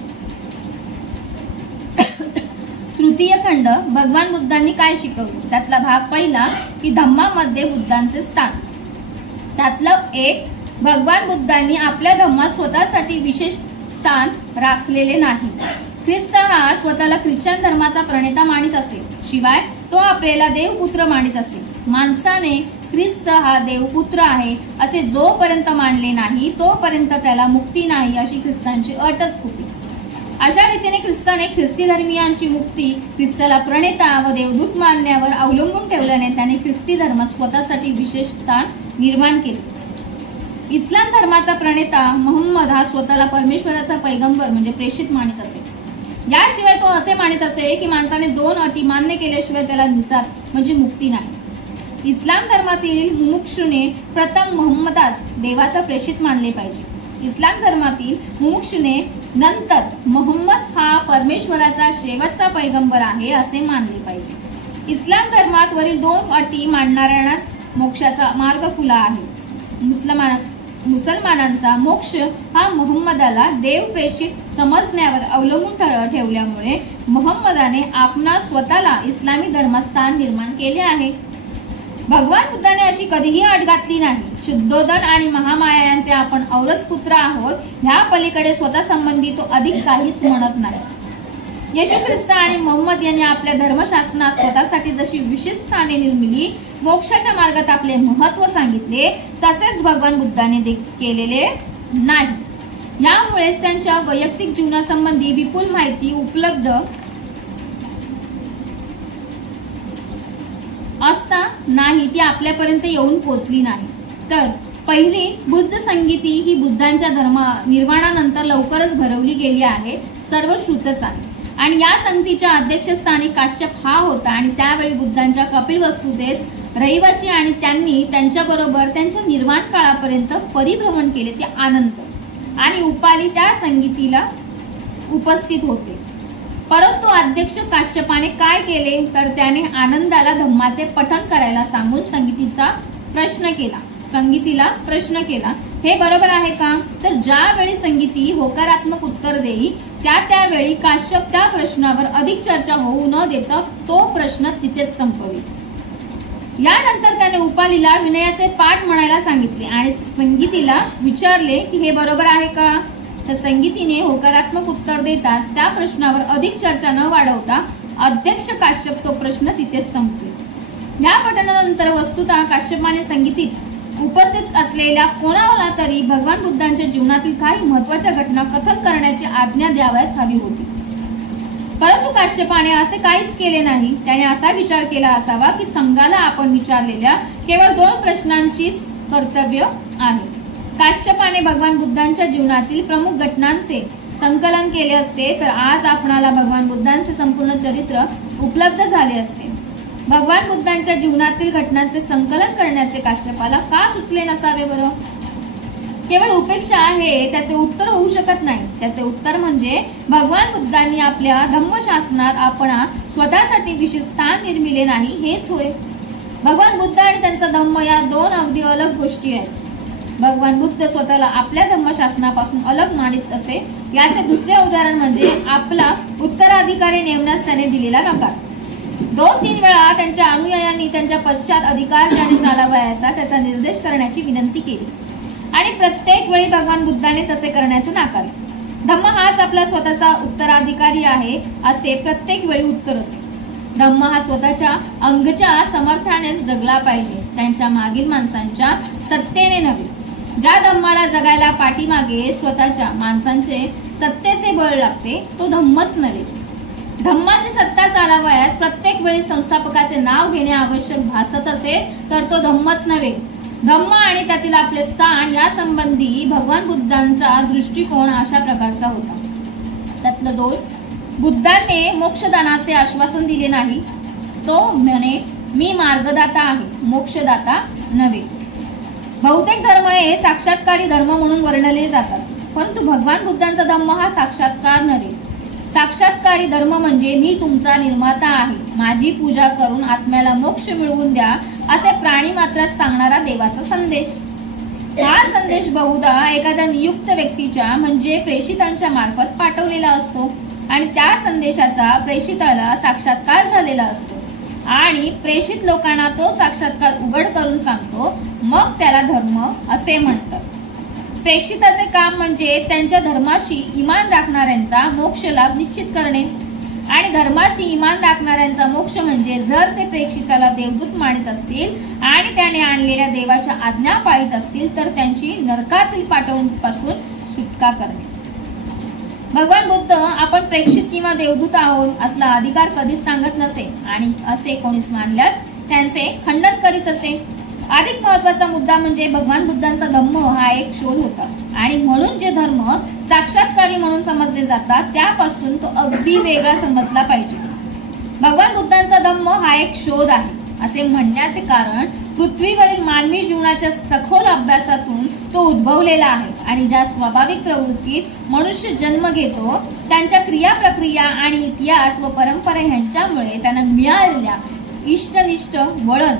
तृतीय खंड. भगवान बुद्धांनी काय शिकवले त्यातला भाग पहिला की धम्मामध्ये बुद्धांचे स्थान. त्यातलं 1. भगवान बुद्धांनी आपल्या धम्मात स्वतःसाठी विशेष स्थान राखलेले नाही. ख्रिस्त हा स्वतःला ख्रिश्चन धर्माचा प्रणेता मानित असे, शिवाय तो आपल्याला देवपुत्र मानित असे. माणसाने ख्रिस्त हा देवपुत्र आहे असे जोपर्यंत मानले नाही तोपर्यंत त्याला मुक्ती नाही अशी ख्रिस्तांची अटच होती. अशा रीतीने ख्रिस्ताने ख्रिस्ती धर्मीयांची मुक्ती ख्रिस्ताला प्रणेता व देवदूत मानण्यावर अवलंबून ठेवल्याने त्याने ख्रिस्ती धर्मात स्वतःसाठी विशेष स्थान निर्माण केले. इस्लाम धर्माचा प्रणेता मोहम्मद हा स्वतःला परमेश्वराचा पैगंबर म्हणजे प्रेषित मानित असे. याशिवाय तो असे मानित असे की माणसाने 2 अटी मान्य केल्याशिवाय त्याला निजात म्हणजे मुक्ती नाही. इस्लाम धर्मातील मुमुक्षुने प्रथम मोहम्मदास देवाचा प्रेषित मानले पाहिजे. इस्लाम धर्मातील मुमुक्षुने नंतर मोहम्मद हा परमेश्वराचा शेवटचा पैगंबर आहे असे मानले पाहिजे. इस्लाम धर्मात वरील 2 अटी मानणाऱ्यांनाच मोक्षाचा मार्ग खुला आहे. मुसलमानांचा मोक्ष हा मोहम्मदाला देव प्रेषित समजण्यावर अवलंबून ठेवल्यामुळे मोहम्मदाने आपणा स्वतःला इस्लामी धर्मात स्थान निर्माण केले आहे. भगवान बुद्धाने अशी कधीही अट घातली नाही. शुद्धोदन आणि महामाया यांचे आपण औरच पुत्र आहोत ह्या पलीकडे स्वतः संबंधी तो अधिक काहीच म्हणत नाही. येशू ख्रिस्त आणि मोहम्मद यांनी आपल्या धर्मशास्त्रात स्वतःसाठी जशी विशेष स्थाने निर्मिली, मोक्षाच्या मार्गात आपले महत्व सांगितले, तसेच भगवान बुद्धाने केलेले नाही। यामुळेच त्यांच्या वैयक्तिक जीवनासंबंधी विपुल माहिती उपलब्ध असता नाही ती आपल्यापर्यंत येऊन पोहोचली नाही। तर पहिली बुद्ध संगीती ही बुद्धांच्या धर्म निर्वाणानंतर लवकरच भरवली गेली आहे, सर्व श्रुतच आहे। आणि या संगतीच्या अध्यक्षस्थानी काश्यप हा होता आणि त्यावेळी बुद्धांच्या कपिलवस्तूतेच रहिवासी आणि त्यांनी त्यांच्याबरोबर त्यांच्या निर्वाण काळापर्यंत परिभ्रमण केले ते आनंद आणि उपाली त्या संगीतीला उपस्थित होते। परंतु अध्यक्ष काश्यपाने काय केले तर त्याने आनंदाला धम्माचे पठण करायला सांगून संगीतीला प्रश्न केला, हे बरोबर आहे का? तर ज्यावेळी संगीती होकारात्मक उत्तर देई त्यावेळी काश्यप त्या प्रश्नावर अधिक चर्चा होऊ न देता तो प्रश्न तिथेच संपवी। यानंतर त्याने उपालीला विनयाचे पाठ म्हणायला सांगितले आणि संगीतीला विचारले की हे बरोबर आहे का? तर संगीतीने होकारात्मक उत्तर देताच त्या प्रश्नावर अधिक चर्चा न वाढवता अध्यक्ष काश्यप तो प्रश्न तिथेच संपले। या पठणानंतर वस्तुतः काश्यपाने संगीतीत उपस्थित असलेल्या कोणाला तरी भगवान बुद्धांच्या जीवनातील काही महत्त्वाच्या घटना कथन करण्याची आज्ञा द्यावयास हवी होती, परंतु काश्यपाने असे काहीच केले नाही। त्याने असा विचार केला असावा की संघाला आपण विचारलेल्या केवळ 2 प्रश्नांचीच कर्तव्य आहे। काश्यपाने भगवान बुद्धांच्या जीवनातील प्रमुख घटनांचे संकलन केले असते तर आज आपणाला भगवान बुद्धांचे संपूर्ण चरित्र उपलब्ध झाले असते। भगवान बुद्धांच्या जीवनातील घटनांचे संकलन करण्याचे काश्यपाला का सुचले नसावे बरं? केवळ उपेक्षा आहे त्याचे उत्तर होऊ शकत नाही। त्याचे उत्तर म्हणजे भगवान बुद्धांनी आपल्या धम्मशास्त्रात आपणा स्वतःसाठी विशेष स्थान निर्मिले नाही हेच होय। भगवान बुद्ध आणि त्यांचा धम्म या 2 अगदी अलग गोष्टी आहेत। भगवान बुद्ध स्वतःला आपल्या धम्मशास्त्रापासून अलग मानित असे। याचे दुसरे उदाहरण म्हणजे आपला उत्तराधिकारी नेमण्यास त्याने दिलेला नकार। 2-3 वेळा त्यांच्या अनुयायांनी त्यांच्या पश्चात अधिकार ज्याने चालवायचा त्याचा निर्देश करण्याची विनंती केली आणि प्रत्येक वेळी भगवान बुद्धाने तसे करण्याचे नाकारले। धम्म हाच आपला स्वतःचा उत्तराधिकारी आहे असे प्रत्येक वेळी उत्तर असे। धम्म हा स्वतःच्या अंगच्या समर्थाने जगला पाहिजे, त्यांच्या मागील माणसांच्या सत्तेने नव्हे। ज्या धम्माला जगायला पाठीमागे स्वतःच्या माणसांचे सत्तेचे बळ लागते तो धम्मच नव्हे। धम्माची सत्ता चालवायस प्रत्येक वेळी संस्थापकाचे नाव घेणे आवश्यक भासत असेल तर तो धम्मच नव्हे। धम्म आणि त्यातील आपले स्थान या संबंधी भगवान बुद्धांचा दृष्टिकोन अशा प्रकारचा होता। त्यातलं 2, बुद्धांनी मोक्षदानाचे आश्वासन दिले नाही। तो म्हणे मी मार्गदाता आहे, मोक्षदाता नव्हे। बहुतेक धर्म हे साक्षात्कारी धर्म म्हणून वर्णले जातात, परंतु भगवान बुद्धांचा धम्म हा साक्षात्कार नव्हे। साक्षात्कारी धर्म म्हणजे मी तुमचा निर्माता आहे, माझी पूजा करून आत्म्याला मोक्ष मिळवून द्या असे प्राणी मात्र सांगणारा देवाचा संदेश। हा संदेश बहुधा एखाद्या नियुक्त व्यक्तीच्या म्हणजे प्रेषितांच्या मार्फत पाठवलेला असतो आणि त्या संदेशाचा प्रेषिताला साक्षात्कार झालेला असतो आणि प्रेषित लोकांना तो साक्षात्कार उघड करून सांगतो, मग त्याला धर्म असे म्हणतात। प्रेषिताचे काम म्हणजे त्यांच्या धर्माशी इमान राखणाऱ्यांचा मोक्ष लाभ निश्चित करणे आणि धर्माशी इमान राखणाऱ्यांचा मोक्ष म्हणजे जर ते प्रेषिताला देवदूत मानित असतील आणि त्याने आणलेल्या देवाच्या आज्ञा पाळीत असतील तर त्यांची नरकातील पाठवून सुटका करणे। भगवान बुद्ध आपण प्रेक्षित किंवा देवदूत आहोत असला अधिकार कधीच सांगत नसे आणि असे कोणीच मानल्यास त्यांचे खंडन करीत असे। अधिक महत्वाचा मुद्दा म्हणजे भगवान बुद्धांचा धम्म हा एक शोध होता आणि म्हणून जे धर्म साक्षात्कारी म्हणून समजले जातात त्यापासून तो अगदी वेगळा समजला पाहिजे। भगवान बुद्धांचा धम्म हा एक शोध आहे असे म्हणण्याचे कारण पृथ्वीवरील मानवी जीवनाच्या सखोल अभ्यासातून तो उद्भवलेला आहे आणि ज्या स्वाभाविक प्रवृत्तीत मनुष्य जन्म घेतो त्यांच्या क्रिया प्रक्रिया आणि इतिहास व परंपरा यांच्यामुळे त्यांना मिळालेल्या इष्टनिष्ठ वळण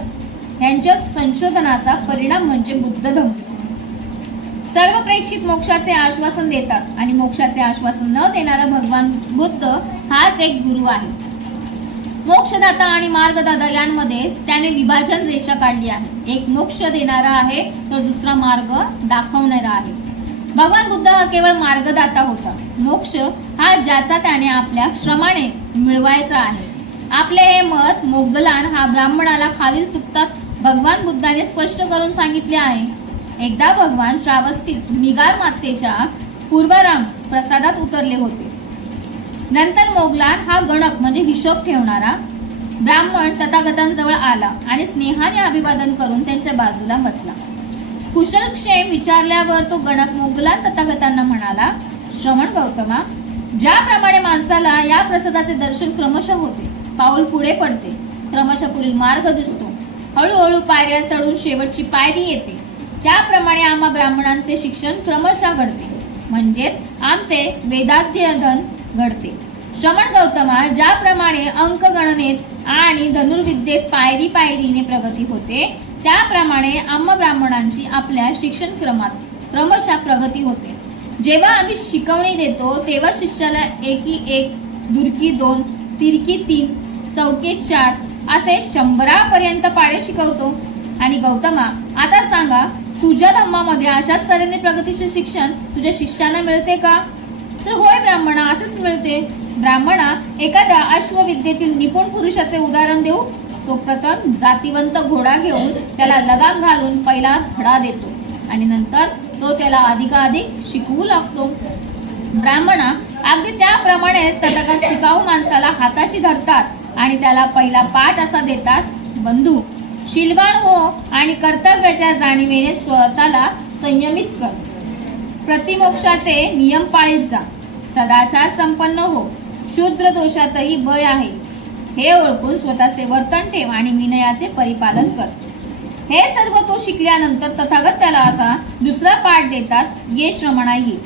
यांच्या संशोधनाचा परिणाम म्हणजे बुद्ध धम्म। सर्व प्रेक्षित मोक्षाचे आश्वासन देतात आणि मोक्षाचे आश्वासन न देणारा भगवान बुद्ध हाच एक गुरु आहे। मोक्षदाता आणि मार्गदाता यांमध्ये त्याने विभाजन रेषा काढली आहे। एक मोक्ष देणारा आहे तर दुसरा मार्ग दाखवणारा आहे। भगवान बुद्ध हा केवळ मार्गदाता होता, मोक्ष हा ज्याचा त्याने आपल्या श्रमाने मिळवायचा आहे। आपले हे मत मोगलान हा ब्राह्मणाला खालील सूक्तात भगवान बुद्धाने स्पष्ट करून सांगितले आहे। एकदा भगवान श्रावस्तीत मिगार मातेच्या पूर्वराम प्रसादात उतरले होते. नंतर मोगलान हा गणक म्हणजे हिशोब ठेवणारा ब्राह्मण तथागतांजवळ आला आणि स्नेहाने अभिवादन करून त्यांच्या बाजूला बसला. कुशलक्षेम विचारल्यावर तो गणक मोगलान तथागतांना म्हणाला, श्रवण गौतमा, ज्याप्रमाणे माणसाला या प्रसादाचे दर्शन क्रमशः होते, पाऊल पुढे पडते, क्रमशः पुढील मार्ग दिसतो, हळूहळू पायऱ्या चढून शेवटची पायरी येते, त्याप्रमाणे आम्हा ब्राह्मणांचे शिक्षण क्रमशः घडते, म्हणजेच आमचे वेदाध्ययन घडते. श्रवण गौतमा, ज्याप्रमाणे अंकगणनेत आणि धनुर्विद्येत पायरी पायरीने प्रगती होते, त्याप्रमाणे आम्हा ब्राह्मणांची आपल्या शिक्षण क्रमात क्रमशः प्रगती होते. जेव्हा आम्ही शिकवणी देतो तेव्हा शिष्याला एकी 1, दुरकी 2, तिरकी 3, चौके 4 असे 100 पर्यंत पाढे शिकवतो. आणि गौतमा, आता सांगा, तुझ्या धम्मामध्ये अशाच तऱ्हेने प्रगतीचे शिक्षण तुझ्या शिष्याला मिळते का? तर होय ब्राह्मणा, असेच मिळते. ब्राह्मणा, एखाद्या अश्वविद्येतील निपुण पुरुषाचे उदाहरण देऊ. तो प्रथम जातीवंत घोडा घेऊन त्याला लगाम घालून पहिला धडा देतो आणि नंतर तो त्याला अधिकाधिक शिकवू लागतो. ब्राह्मणा, अगदी त्याप्रमाणे तथागत शिकाऊ माणसाला हाताशी धरतात आणि त्याला पहिला पाठ असा देतात, बंधू, शीलवान हो आणि कर्तव्याच्या जाणीवेने स्वतःला संयमित कर. प्रतिमोक्षाचे नियम पाळीत जा. सदाचार संपन्न हो. शूद्र दोषातही बय आहे हे ओळखून स्वतःचे वर्तन ठेव आणि विनयाचे परिपालन कर. हे सर्व तो शिकल्यानंतर तथागत त्याला असा दुसरा पाठ देतात, ये श्रमणा ये.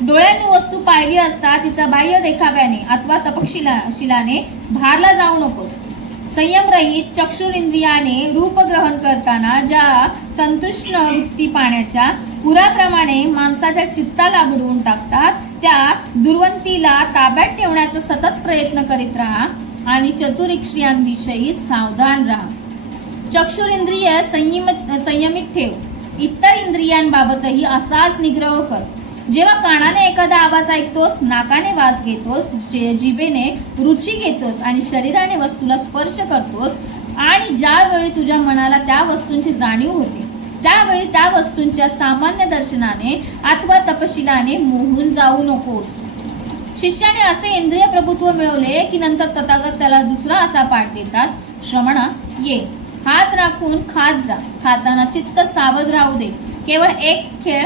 डोळ्यांनी वस्तू पाहिली असता तिचा बाह्य देखाव्याने अथवा तपशिलाने भारला जाऊ नकोस. संयमरहित चक्षुरिंद्रियाने रूप ग्रहण करताना ज्या संतुष्ट वृत्ती पाण्याच्या पुराप्रमाणे माणसाच्या चित्ताला बुडवून टाकतात, त्या दुर्वंतीला ताब्यात ठेवण्याचा सतत प्रयत्न करीत राहा आणि चतुरिंद्रियांविषयी सावधान राहा. चक्षुरिंद्रिय संयमित ठेव. इतर इंद्रियांबाबतही असाच निग्रह कर. जेव्हा कानाने एखादा आवाज ऐकतोस, नाकाने वास घेतोस, जिभेने रुची घेतोस आणि शरीराने वस्तूला स्पर्श करतोस आणि ज्यावेळी तुझ्या मनाला त्या वस्तूंची जाणीव होते, त्यावेळी त्या वस्तूंच्या सामान्य दर्शनाने अथवा तपशिलाने मोहून जाऊ नकोस. शिष्याने असे इंद्रिय प्रभुत्व मिळवले की नंतर तथागत त्याला दुसरा असा पाठ देतात, श्रमणा ये. हात राखून खात जा. खाताना चित्त सावध राहू दे. केवळ एक खेळ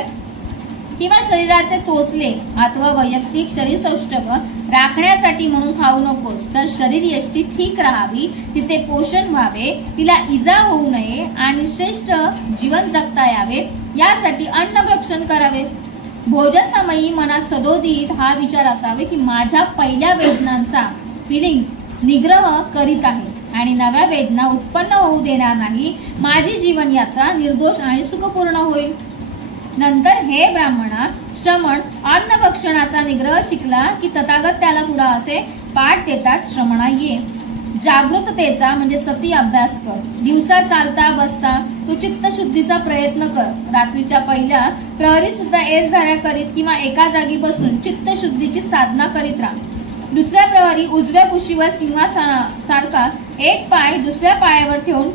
किंवा शरीराचे चोचले अथवा वैयक्तिक शरीर सौष्ठव राखण्यासाठी म्हणून खाऊ नकोस, तर शरीर यष्टी ठीक राहावी, तिचे पोषण व्हावे, तिला इजा होऊ नये आणि श्रेष्ठ जीवन जगता यावे यासाठी अन्नभक्षण करावे. भोजन समयी मनात सदोदित हा विचार असावे की माझ्या पहिल्या वेदनांचा फिलिंग्स निग्रह करीत आहे आणि नव्या वेदना उत्पन्न होऊ देणार नाही. माझी जीवन यात्रा निर्दोष आणि सुखपूर्ण होईल. नंतर हे ब्राह्मणा, श्रमण अन्नभक्षणाचा निग्रह शिकला की तथागत त्याला पुढे असे पाठ देतात, श्रमणा ये. जागृततेचा म्हणजे सती अभ्यास कर. दिवसा चालता बसता तू चित्तशुद्धीचा प्रयत्न कर. रात्रीच्या पहिल्या प्रहरी सुद्धा एरझाऱ्या करीत किंवा एका जागी बसून चित्तशुद्धीची साधना करीत राहा. दुसऱ्या प्रहरी उजव्या कुशीवर सिंहासनासारखा एक पाय दुसऱ्या पायावर ठेवून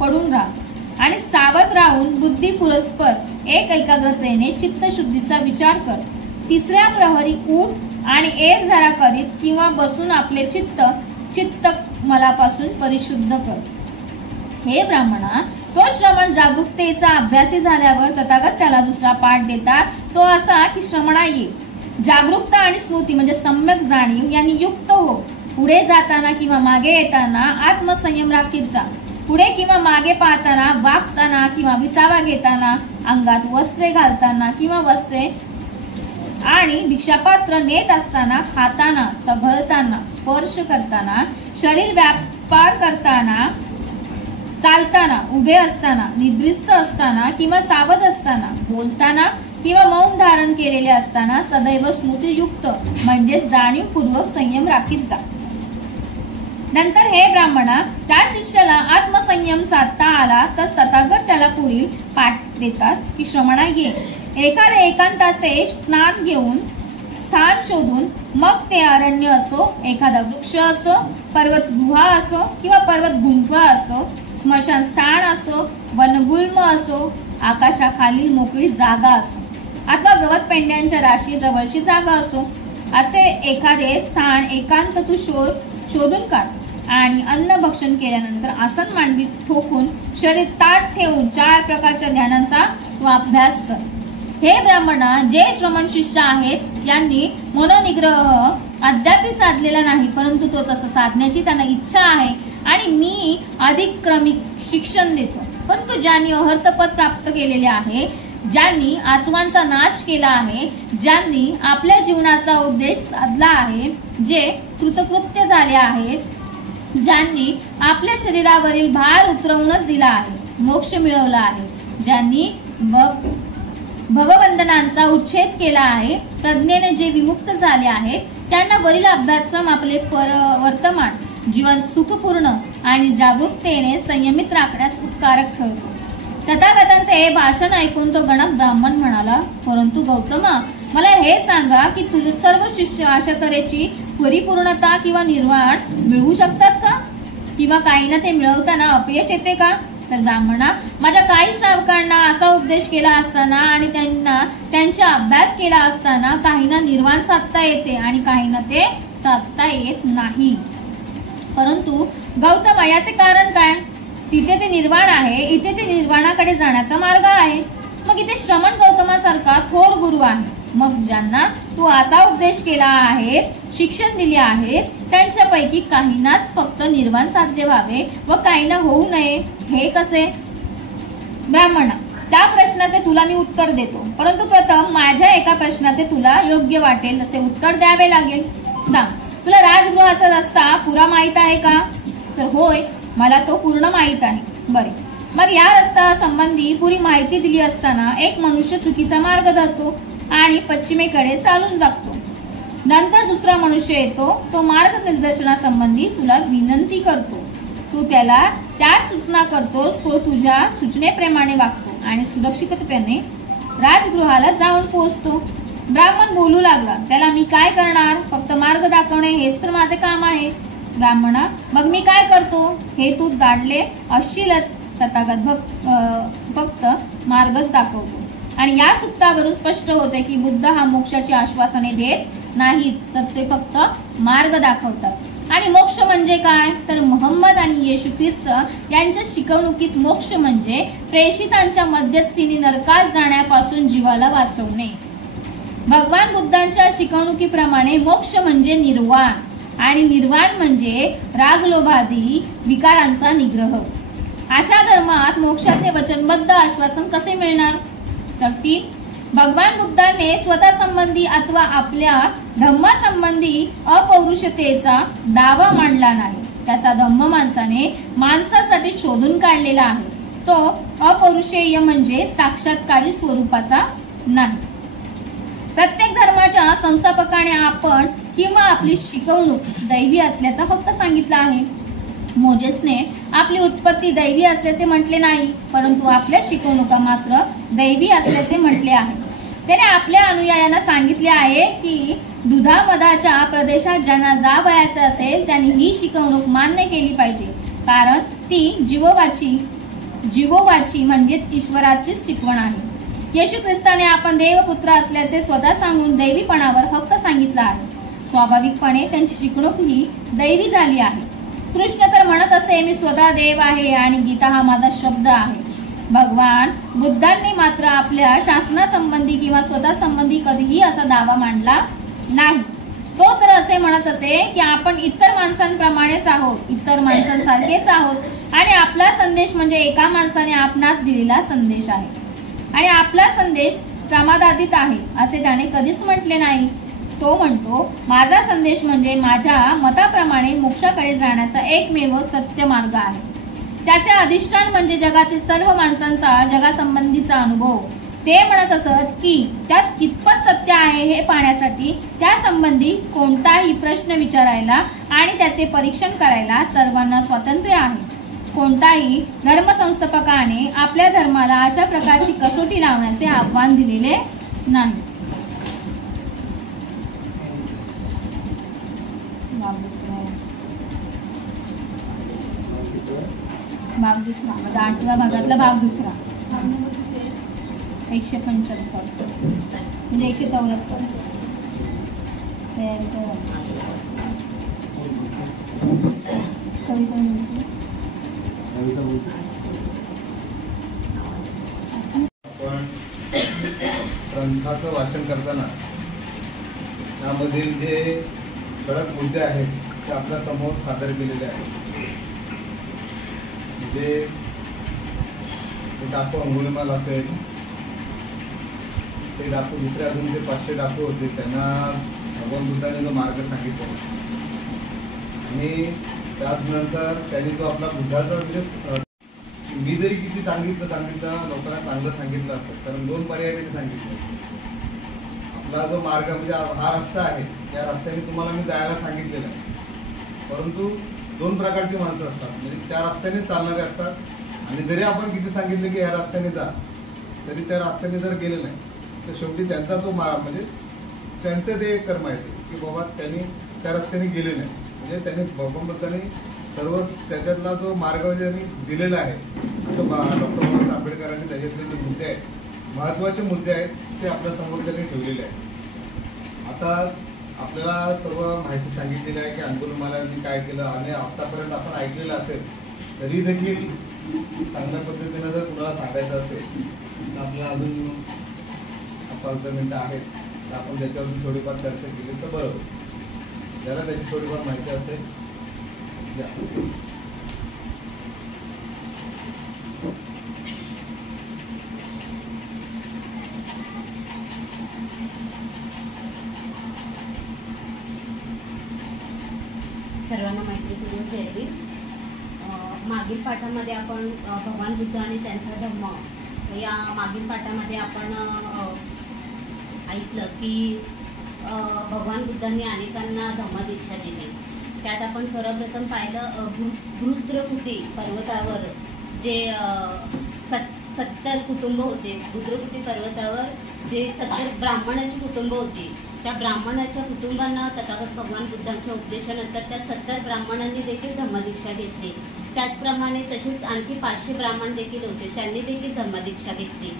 पडून राहा आणि सावध राहून बुद्धी पुरस्पर एकाग्रतेने चित्तशुद्धीचा विचार कर. तिसऱ्या प्रहरी उठ आणि एरझारा करीत किंवा बसून आपले चित्त मलापासून परिशुद्ध कर. हे ब्राह्मणा, तो श्रमण जागरूकतेचा अभ्यासी झाल्यावर तथागत त्याला दुसरा पाठ देतात, तो असा की श्रमणा ये. जागरूकता आणि स्मृती म्हणजे सम्यक जाणीव यांनी युक्त हो. पुढे जाताना किंवा मागे येताना आत्मसंयम राखीत जा. पुढे किंवा मागे पाहताना, वागताना किंवा विसावा घेताना, अंगात वस्त्रे घालताना किंवा वस्त्रे आणि भिक्षापात्र नेत असताना, खाताना, चघळताना, स्पर्श करताना, शरीर व्यापार करताना, चालताना, उभे असताना, निद्रिस्त असताना किंवा सावध असताना, बोलताना किंवा मौन धारण केलेले असताना सदैव स्मृतीयुक्त म्हणजे जाणीवपूर्वक संयम राखीत जा. नंतर हे ब्राह्मणा, त्या शिष्याला आत्मसंयम साधता आला तर तथागत त्याला पुढील पाठ देतात की श्रमणा ये. एखाद्या एकांताचे स्नान घेऊन स्थान शोधून, मग ते अरण्य असो, एखादा वृक्ष असो, पर्वत गुहा असो किंवा पर्वत गुंफा असो, स्मशान स्थान असो, वनगुल्म असो, आकाशाखालील मोकळी जागा असो अथवा गवत पेंड्यांच्या राशी जवळची जागा असो, असे एखादे स्थान एकांत तू शोधून काढ आणि अन्न भक्षण केल्यानंतर आसन मांडवी ठोकून शरीर ताट ठेवून 4 प्रकारच्या ध्यानांचा तू अभ्यास कर. हे ब्राह्मणा, जे श्रमण शिष्य आहेत यांनी मनोनिग्रह अद्याप साधलेला नाही, परंतु तो तसं साधण्याची त्यांना इच्छा आहे आणि मी अधिक क्रमिक शिक्षण देतो. परंतु ज्यांनी अहर्तपद प्राप्त केलेले आहे, ज्यांनी आसवांचा नाश केला आहे, ज्यांनी आपल्या जीवनाचा उद्देश साधला आहे, जे कृतकृत्य झाले आहेत, ज्यांनी आपल्या शरीरावरील भार उतरवूनच दिला आहे, मोक्ष मिळवला आहे, ज्यांनी भवबंधनांचा उच्छेद केला आहे, प्रज्ञेने जे विमुक्त झाले आहेत, त्यांना वरील अभ्यासक्रम आपले वर्तमान जीवन सुखपूर्ण आणि जागरूकतेने संयमित राखण्यास उपकारक ठरतो. तथागतांचे हे भाषण ऐकून तो गणक ब्राह्मण म्हणाला, परंतु गौतमा, मला हे सांगा की तुझे सर्व शिष्य अशा तऱ्हेची परिपूर्णता किंवा निर्वाण मिळवू शकतात का, किंवा काहींना ते मिळवताना अपयश येते का? तर ब्राह्मणा, माझ्या काही श्रावकांना असा उपदेश केला असताना आणि त्यांना त्यांचा अभ्यास केला असताना काहींना निर्वाण साधता येते आणि काहींना ते साधता येत नाही. परंतु गौतम, याचे कारण काय? तिथे ते निर्वाण आहे, इथे ते निर्वाणाकडे जाण्याचा मार्ग आहे. मग इथे श्रमण गौतमासारखा थोर गुरु आहे. मग ज्यांना तू असा उपदेश केला आहेस, शिक्षण दिले आहेस, त्यांच्यापैकी काहींनाच फक्त निर्वाण साध्य व्हावे व काहींना होऊ नये, हे कसे? ब्राह्मणा, त्या प्रश्नाचे तुला मी उत्तर देतो, परंतु प्रथम माझ्या एका प्रश्नाचे तुला योग्य वाटेल असे उत्तर द्यावे लागेल. सांग, तुला राजगृहाचा रस्ता पुरा माहित आहे का? तर होय, मला तो पूर्ण माहित आहे. बरे, मग या रस्ता संबंधी पुरी माहिती दिली असताना एक मनुष्य चुकीचा मार्ग धरतो आणि पश्चिमेकडे चालून जातो. नंतर दुसरा मनुष्य येतो, तो मार्गनिर्देशनासंबंधी तुला विनंती करतो. तू त्याला त्या सूचना करतोस, तो तुझ्या सूचनेप्रमाणे वागतो आणि सुरक्षितपणे राजगृहाला जाऊन पोहोचतो. ब्राह्मण बोलू लागला, त्याला मी काय करणार? फक्त मार्ग दाखवणे हेच तर माझे काम आहे. ब्राह्मणा, मग मी काय करतो? हे तू दाढले असशीलच. तथागत फक्त मार्गच दाखवतो. आणि या सूक्तावरून स्पष्ट होते की बुद्ध हा मोक्षाची आश्वासने देत नाहीत, तर ते फक्त मार्ग दाखवतात. आणि मोक्ष म्हणजे काय? तर मोहम्मद आणि येशू ख्रिस्त यांच्या शिकवणुकीत मोक्ष म्हणजे प्रेषितांच्या मध्यस्थीने नरकात जाण्यापासून जीवाला वाचवणे. भगवान बुद्धांच्या शिकवणुकीप्रमाणे मोक्ष म्हणजे निर्वाण, आणि निर्वाण म्हणजे रागलोभादी विकारांचा निग्रह. अशा धर्मात मोक्षाचे वचनबद्ध आश्वासन कसे मिळणार? तर 3, भगवान बुद्धांनी स्वतः संबंधी अथवा आपल्या धम्मासंबंधी अपौरुषतेचा दावा मांडला नाही. त्याचा धम्म माणसासाठी शोधून काढलेला आहे. तो अपौरुषेय म्हणजे साक्षात्कारी स्वरूपाचा नाही. प्रत्येक धर्माच्या संस्थापकाने आपण किंवा आपली शिकवणूक दैवी असल्याचा फक्त सांगितला आहे. मोजेसने आपली उत्पत्ती दैवी असल्याचे म्हटले नाही, परंतु आपल्या शिकवणुका मात्र दैवी असल्याचे म्हटले आहे. त्याने आपल्या अनुयायांना सांगितले आहे की दुधामधाच्या प्रदेशात ज्यांना जावयाचे असेल त्यांनी ही शिकवणूक मान्य केली पाहिजे, कारण ती जीवोवाची म्हणजेच ईश्वराचीच शिकवण आहे. येशू ख्रिस्ताने आपण देवपुत्र असल्याचे स्वतः सांगून दैवीपणावर हक्क सांगितला आहे. स्वाभाविकपणे त्यांची शिकवणूक ही दैवी झाली आहे. कृष्ण तर म्हणत असे, मी स्वतः देव आहे आणि गीता हा माझा शब्द आहे. भगवान बुद्धांनी मात्र आपल्या शासनासंबंधी किंवा स्वतः संबंधी कधीही असा दावा मांडला नाही. तो तर असे म्हणत असे की आपण इतर माणसांप्रमाणेच आहोत, इतर माणसांसारखेच आहोत आणि आपला संदेश म्हणजे एका माणसाने आपणास दिलेला संदेश आहे आणि आपला संदेश प्रमादातीत आहे असे त्याने कधीच म्हटले नाही. तो म्हणतो, माझा संदेश म्हणजे माझ्या मताप्रमाणे मोक्षाकडे जाण्याचा एकमेव सत्य मार्ग आहे. त्याचे अधिष्ठान म्हणजे जगातील सर्व माणसांचा जगासंबंधीचा अनुभव. ते म्हणत असत की त्यात कितपत सत्य आहे हे पाहण्यासाठी त्या संबंधी कोणताही प्रश्न विचारायला आणि त्याचे परीक्षण करायला सर्वांना स्वातंत्र्य आहे. कोणताही धर्मसंस्थापकाने आपल्या धर्माला अशा प्रकारची कसोटी लावण्याचे आव्हान दिलेले नाही. भाग दुसरा, 8व्या भागातला भाग दुसरा. 175 म्हणजे 174 कविता आपण ग्रंथाचं वाचन करताना त्यामधील जे ठळक मुद्दे आहेत ते आपल्या समोर सादर केलेले आहेत. म्हणजे डाकू अंगुलीमाल असेल, ते डाकू दुसरे अजून ते 500 डाकू होते, त्यांना भगवान बुद्धाने जो मार्ग सांगितला आणि त्यानंतर त्यांनी तो आपला बुद्धाचा म्हणजे मी जरी किती सांगितलं लोकांना चांगलं सांगितलं असतं, कारण 2 पर्याय त्यांनी सांगितले. आपला जो मार्ग म्हणजे हा रस्ता आहे, त्या रस्त्याने तुम्हाला मी जायला सांगितलेलं आहे, परंतु 2 प्रकारची माणसं असतात. म्हणजे त्या रस्त्याने चालणारे असतात आणि जरी आपण किती सांगितलं की या रस्त्याने जा, तरी त्या रस्त्याने जर गेले नाही तर शेवटी त्यांचा तो म्हणजे त्यांचं ते कर्म आहे की बाबा त्यांनी त्या रस्त्याने गेले नाही. म्हणजे त्यांनी भगवान बुद्धांनी सर्व त्याच्यातला जो मार्ग ज्यांनी दिलेला आहे, तो डॉक्टर बाबासाहेब आंबेडकरांनी त्याच्यातले जे मुद्दे आहेत, महत्त्वाचे मुद्दे आहेत, ते आपल्या समोर त्यांनी ठेवलेले आहेत. आता आपल्याला सर्व माहिती सांगितलेली आहे की अंगुलीमालांनी काय केलं आणि आतापर्यंत आपण ऐकलेलं असेल, तरी देखील चांगल्या पद्धतीनं जर कुणाला सांगायचं असेल तर आपल्याला अजून 5-10 मिनिटं आहेत, तर आपण त्याच्यावरती थोडीफार चर्चा केली तर बरं होईल. ज्याला त्याची थोडीफार माहिती असेल द्या. सर्वांना मैत्रीपूर्वक जय भीम. मागील पाठामध्ये आपण भगवान बुद्ध आणि त्यांचा धम्म या मागील पाठामध्ये आपण ऐकलं की भगवान बुद्धांनी अनेकांना धम्मदीक्षा दिली. त्यात आपण सर्वप्रथम पाहिलं रुद्रकुटी पर्वतावर जे 70 कुटुंब होते. रुद्रकुटी पर्वतावर जे 70 ब्राह्मणांची कुटुंब होती, त्या ब्राह्मणाच्या कुटुंबांना तथागत भगवान बुद्धांच्या उपदेशानंतर त्या 70 ब्राह्मणांनी देखील धम्मदीक्षा घेतली. त्याचप्रमाणे तसेच आणखी 500 ब्राह्मण देखील होते, त्यांनी देखील धम्मदीक्षा घेतली.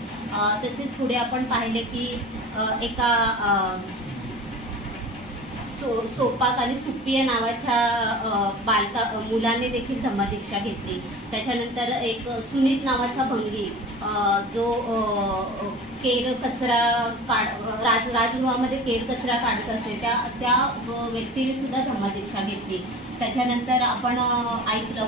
तसेच पुढे आपण पाहिले की एका सोपाक आणि सुप्पिय नावाच्या मुलाने देखील धम्मदीक्षा घेतली. त्याच्यानंतर एक सुमित नावाचा भंगी जो केर कचरा राजगृहामध्ये केर कचरा काढत असे, त्या व्यक्तीने सुद्धा धम्मदीक्षा घेतली. त्याच्यानंतर आपण ऐकलं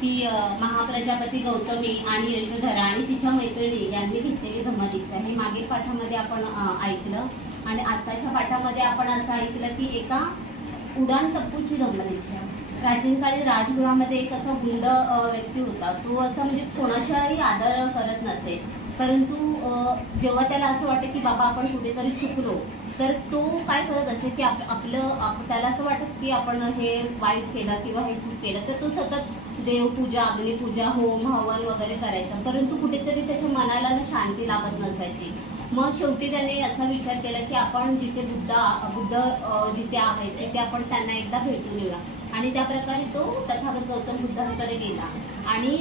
की महाप्रजापती गौतमी आणि यशोधरा आणि तिच्या मैत्रिणी यांनी घेतलेली धम्मदीक्षा हे मागील पाठामध्ये आपण ऐकलं. आणि आताच्या पाठामध्ये आपण असं ऐकलं की एका उडान टप्पूची धम्मदीक्षा. प्राचीन काळी राजगृहामध्ये एक असा गुंड व्यक्ती होता, तो असं म्हणजे कोणाच्याही आदर करत नसे, परंतु जेव्हा त्याला असं वाटतं की बाबा आपण कुठेतरी चुकलो, तर तो काय करत असे की त्याला असं वाटत की आपण हे वाईट केलं किंवा हे चूक केलं, तर तो सतत देवपूजा, अग्निपूजा, होम हवन वगैरे करायचा, परंतु कुठेतरी त्याच्या मनाला शांती लाभत नसायची. मग शेवटी त्याने असा विचार केला की आपण जिथे बुद्ध जिथे आहेत तिथे आपण त्यांना एकदा भेटून येऊया. आणि त्या प्रकारे तो तथागत गौतम बुद्धांकडे गेला आणि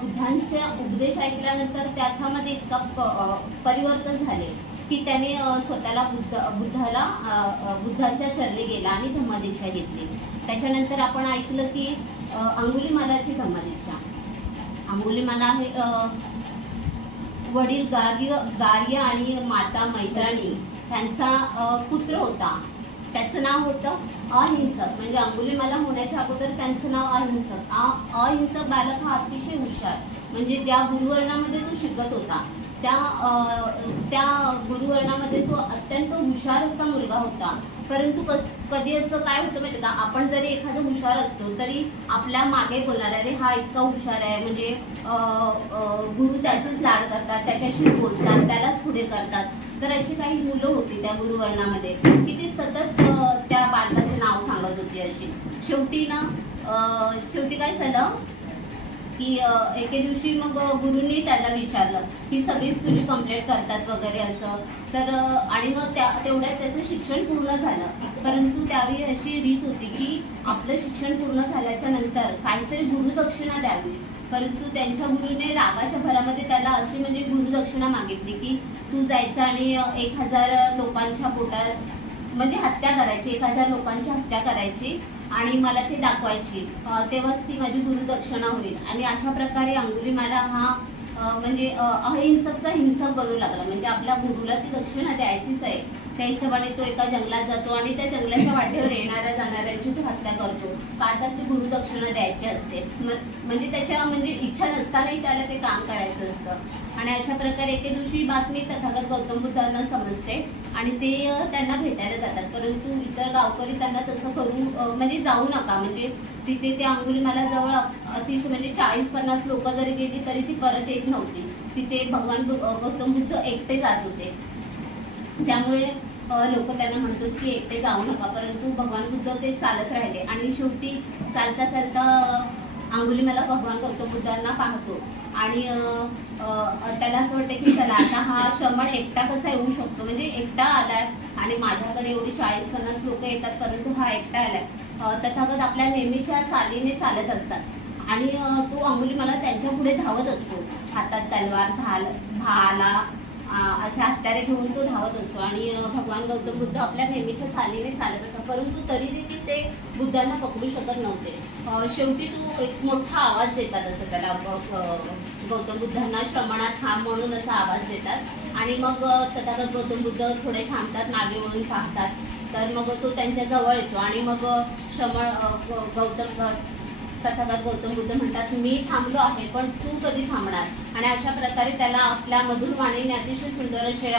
बुद्धांच्या उपदेश ऐकल्यानंतर त्याच्यामध्ये इतका परिवर्तन झाले की त्याने स्वतःला बुद्धांच्या चरणी गेला आणि धम्मदीक्षा घेतली. त्याच्यानंतर आपण ऐकलं की अंगुलीमालाची धम्मदीक्षा. अंगुलीमाला हे वडील गार्ग्य आणि माता मैत्राणी यांचा पुत्र होता. त्याचं नाव होतं अहिंसक. म्हणजे अंगुलीमाला होण्याच्या अगोदर त्यांचं नाव अहिंसक. अहिंसक बालक हा अतिशय हुशार, म्हणजे ज्या गुरुवर्णामध्ये तो शिकत होता त्या गुरुवर्णामध्ये तो अत्यंत हुशार असा मुलगा होता. परंतु कधी असं काय होतं माहिती का, आपण जरी एखादं हुशार असतो तरी आपल्या मागे बोलणार अरे हा इतका हुशार आहे, म्हणजे गुरु त्याचेच लाड करतात, त्याच्याशी बोलतात, त्यालाच पुढे करतात. तर अशी काही मुलं होती त्या गुरुवर्णामध्ये की ती सतत त्या बालकाचे नाव सांगत होती. अशी शेवटी काय झालं, की एके दिवशी मग गुरुंनी त्याला विचारलं की सगळीच तुझी कंप्लेंट करतात वगैरे असं. तर आणि मग तेवढ्यात त्याचं शिक्षण पूर्ण झालं. परंतु त्यावेळी अशी रीत होती की आपलं शिक्षण पूर्ण झाल्याच्या नंतर काहीतरी गुरुदक्षिणा द्यावी. परंतु त्यांच्या गुरुने रागाच्या भरामध्ये त्याला अशी म्हणजे गुरुदक्षिणा मागितली की तू जायचं आणि 1000 लोकांच्या पोटात म्हणजे हत्या करायची, 1000 लोकांची हत्या करायची आणि मला ते दाखवायची, तेव्हाच ती माझी गुरुदक्षिणा होईल. आणि अशा प्रकारे अंगुलीमाला हा म्हणजे अहिंसकचा हिंसक बनू लागला. म्हणजे आपल्या गुरुला ती दक्षिणा द्यायचीच आहे, त्या हिशोबाने तो एका जंगलात जातो आणि त्या जंगलाच्या वाटेवर येणाऱ्या जाणाऱ्यांची तो हत्या करतो. का तर ती गुरुदक्षिणा द्यायची असते. म्हणजे त्याच्या म्हणजे इच्छा नसतानाही त्याला ते काम करायचं असतं. आणि अशा प्रकारे एके दिवशी बातमी तथागत गौतम बुद्धांना समजते आणि ते त्यांना भेटायला जातात. परंतु इतर गावकरी त्यांना तसं करू म्हणजे जाऊ नका, म्हणजे तिथे ते अंगुलीमाला जवळ अतिशय म्हणजे 40-50 लोक जरी गेली तरी ती परत येत नव्हती. तिथे भगवान गौतम बुद्ध एकटे जात होते. त्यामुळे लोक त्यांना म्हणतात की एकटे जाऊ नका. परंतु भगवान बुद्ध ते चालत राहिले आणि शेवटी चालता चालता अंगुलीमाला भगवान गौतम बुद्धांना पाहतो आणि त्याला असं वाटतं की चला आता हा श्रमण एकटा कसा येऊ शकतो, म्हणजे एकटा आलाय आणि माझ्याकडे एवढी 40-50 लोक येतात परंतु हा एकटा आलाय. तथागत आपल्या नेहमीच्या चालीने चालत असतात आणि तो अंगुलीमाला त्यांच्या पुढे धावत असतो. हातात तलवार, भाला अशा हत्यारे घेऊन तो धावत असतो आणि भगवान गौतम बुद्ध आपल्या नेहमीच्या चालीने चालत असतात. परंतु तरी देखील ते बुद्धांना पकडू शकत नव्हते. शेवटी तो एक मोठा आवाज देतात, असं त्याला गौतम बुद्धांना श्रमणा थांब म्हणून असा आवाज देतात. आणि मग तथागत गौतम बुद्ध थोडे थांबतात, मागे वळून पाहतात. तर मग तो त्यांच्या जवळ येतो आणि मग तथागत गौतम बुद्ध म्हणतात मी थांबलो आहे पण तू कधी थांबणार. आणि अशा प्रकारे त्याला आपल्या मधुर वाणीने अतिशय सुंदर असे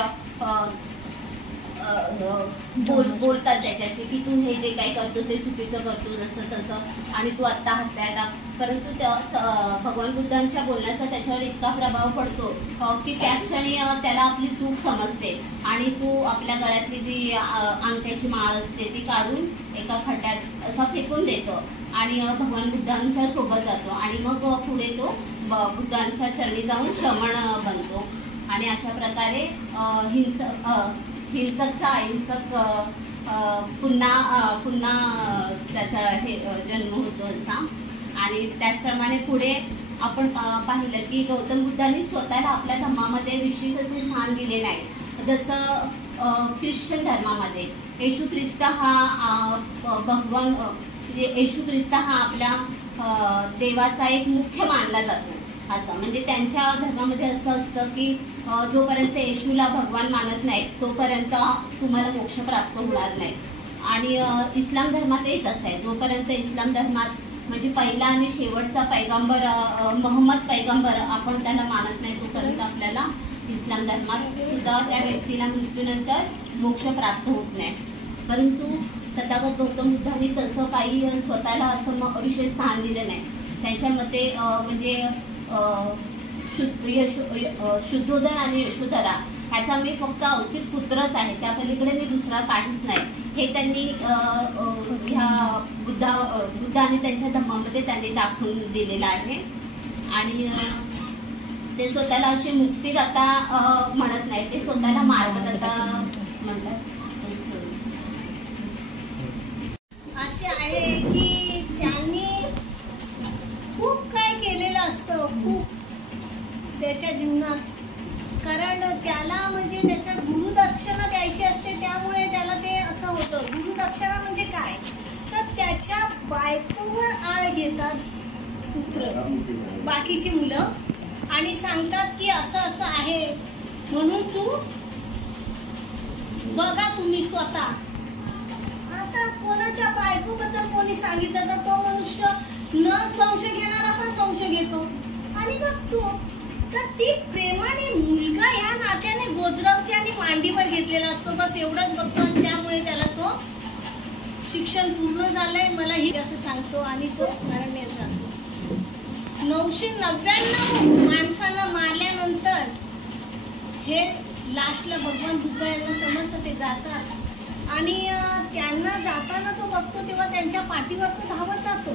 बोलतात त्याच्याशी की तू हे जे काही करतो ते चुकीचं करतो जसं तसं आणि तू आत्ता हत्या टाक. परंतु भगवान बुद्धांच्या बोलण्याचा त्याच्यावर इतका प्रभाव पडतो की त्या क्षणी त्याला आपली चूक समजते आणि तू आपल्या गळ्यातली जी अंगठ्याची माळ असते ती काढून एका खड्ड्यात असा फेकून देतो आणि भगवान बुद्धांच्या सोबत जातो आणि मग पुढे तो बुद्धांच्या चरणी जाऊन श्रमण बनतो. आणि अशा प्रकारे हिंसकचा अहिंसक पुन्हा त्याचा हे जन्म होतो असा. आणि त्याचप्रमाणे पुढे आपण पाहिलं की गौतम बुद्धांनी स्वतःला आपल्या धर्मामध्ये विशेष असे स्थान दिले नाही. जसं ख्रिश्चन धर्मामध्ये येशू ख्रिस्त हा भगवान म्हणजे येशू ख्रिस्त हा आपल्या देवाचा एक मुख्य मानला जातो. असं म्हणजे त्यांच्या धर्मामध्ये असं असतं की जोपर्यंत येशूला भगवान मानत नाही तोपर्यंत तुम्हाला मोक्ष प्राप्त होणार नाही. आणि इस्लाम धर्मातही तसं आहे, जोपर्यंत इस्लाम धर्मात म्हणजे पहिला आणि शेवटचा पैगंबर मोहम्मद पैगंबर आपण त्याला मानत नाही तोपर्यंत आपल्याला इस्लाम धर्मात सुद्धा त्या व्यक्तीला मृत्यूनंतर मोक्ष प्राप्त होत नाही. परंतु तथागत गौतम बुद्धांनी तसं काही स्वतःला असं विशेष स्थान दिलं नाही. त्यांच्या मते म्हणजे शुद्धोदन आणि यशोधरा ह्याचा मी फक्त औषध पुत्रच आहे, त्या पलीकडे मी दुसरा काहीच नाही हे त्यांनी ह्या बुद्धाने त्यांच्या धर्मामध्ये त्यांनी दाखवून दिलेलं आहे. आणि ते स्वतःला असे मुक्तिदाता म्हणत नाही, ते स्वतःला मार्गदाता म्हणतात. असे आहे की त्यांनी खूप काय केलेलं असतं खूप त्याच्या जीवनात, कारण त्याला म्हणजे त्याच्या गुरुदक्षिणा द्यायची असते त्यामुळे त्याला ते असं होतं. गुरुदक्षिणा म्हणजे काय तर त्याच्या बायकोवर आळ घेतात पुत्र बाकीची मुलं आणि सांगतात की असं असं आहे म्हणून तू बघा तुम्ही स्वतः. आता कोणाच्या बायकोबद्दल कोणी सांगितलं तर तो मनुष्य न संशय घेणारा पण संशय घेतो आणि बघतो. तर ती प्रेमाने मुलगा ह्या नात्याने गोजरवते आणि मांडीवर घेतलेला असतो, बस एवढंच बघतो. आणि त्यामुळे त्याला तो शिक्षण पूर्ण झालंय मला ही असं सांगतो आणि तो अरण्यात जातो. 999 माणसांना मारल्यानंतर हे लास्टला भगवान बुद्ध यांना समजतं, ते जातात आणि त्यांना जाताना तो बघतो तेव्हा त्यांच्या पाठीवर तो धावत जातो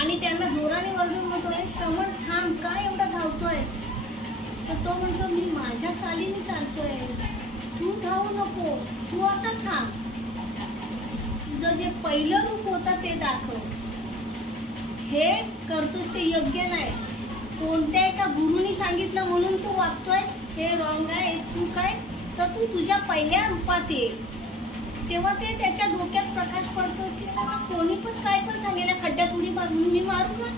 आणि त्यांना जोराने वरडून म्हणतोय, श्रवण थांब, काय एवढा धावतोयस? तर तो म्हणतो, मी माझ्या चालीने चालतोय, तू धावू नको, तू आता थांब, तुझं जे पहिलं रूप होतं ते दाखव. हे करतोस ते योग्य नाही. कोणत्या एका गुरुनी सांगितलं म्हणून तू वागतोयस, हे रॉंग आहे, हे चूक आहे. तर तू तुझ्या पहिल्या रूपात ये. तेव्हा ते त्याच्या डोक्यात प्रकाश पडतो की सगळा कोणी पण काय पण सांगेल, खड्ड्यात उडी मारून मी मारू का,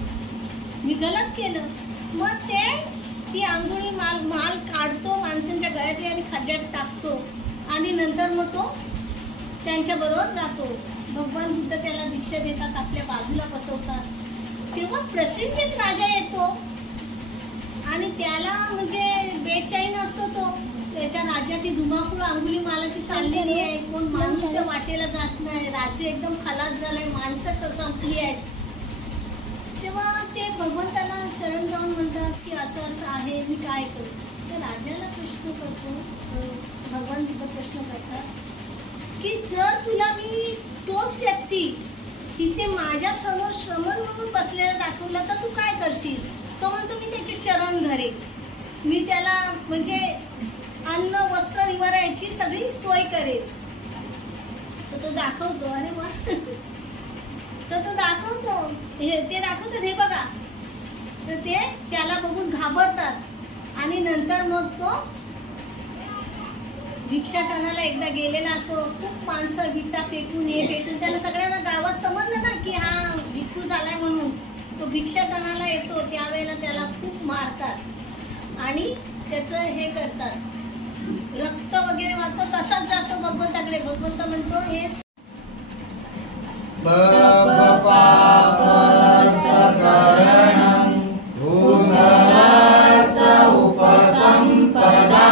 मी गलत केलं. मग ते ती आंघोळी माल काढतो माणसांच्या गळ्यातली आणि खड्ड्यात टाकतो आणि नंतर मग तो त्यांच्याबरोबर जातो. भगवान बुद्ध त्याला दीक्षा देतात, आपल्या बाजूला बसवतात. तेव्हा प्रसेनजित राजा येतो आणि त्याला म्हणजे बेचैन असतो तो. त्याच्या राज्यात धुमाकूळ अंगुलीमालाची चाललेली आहे, कोण माणूस त्या वाटेला जात नाही, राज्य एकदम खलास झालंय, माणसं संपली आहेत. तेव्हा ते भगवंताला शरण जाऊन म्हणतात की असं असं आहे, मी काय करू. त्या राजाला प्रश्न करतो, भगवान बुद्ध प्रश्न करतात की जर तुला मी तोच व्यक्ती तिथे माझ्या समोर श्रमण म्हणून बसलेला दाखवला तर तू काय करशील? तो म्हणतो, मी त्याचे चरण धरेन, मी त्याला म्हणजे अन्न वस्त्र निवारायची सगळी सोय करेल. तर तो दाखवतो, अरे वा. तर तो दाखवतो, ते दाखवतात, हे बघा. तर ते त्याला बघून घाबरतात आणि नंतर मग तो भिक्षाटनाला एकदा गेलेला असो, खूप माणसं गिट्टा फेकून हे फेकून, त्याला सगळ्यांना गावात समजलं ना की हा भिक्खू झालाय म्हणून. तो भिक्षाटनाला येतो, त्यावेळेला त्याला खूप मारतात आणि त्याचं हे करतात, रक्त वगैरे वाहतो, तसाच जातो भगवंताकडे. भगवंत म्हणतो, हे सब पाप सकरणं भूसरस उपसंपदा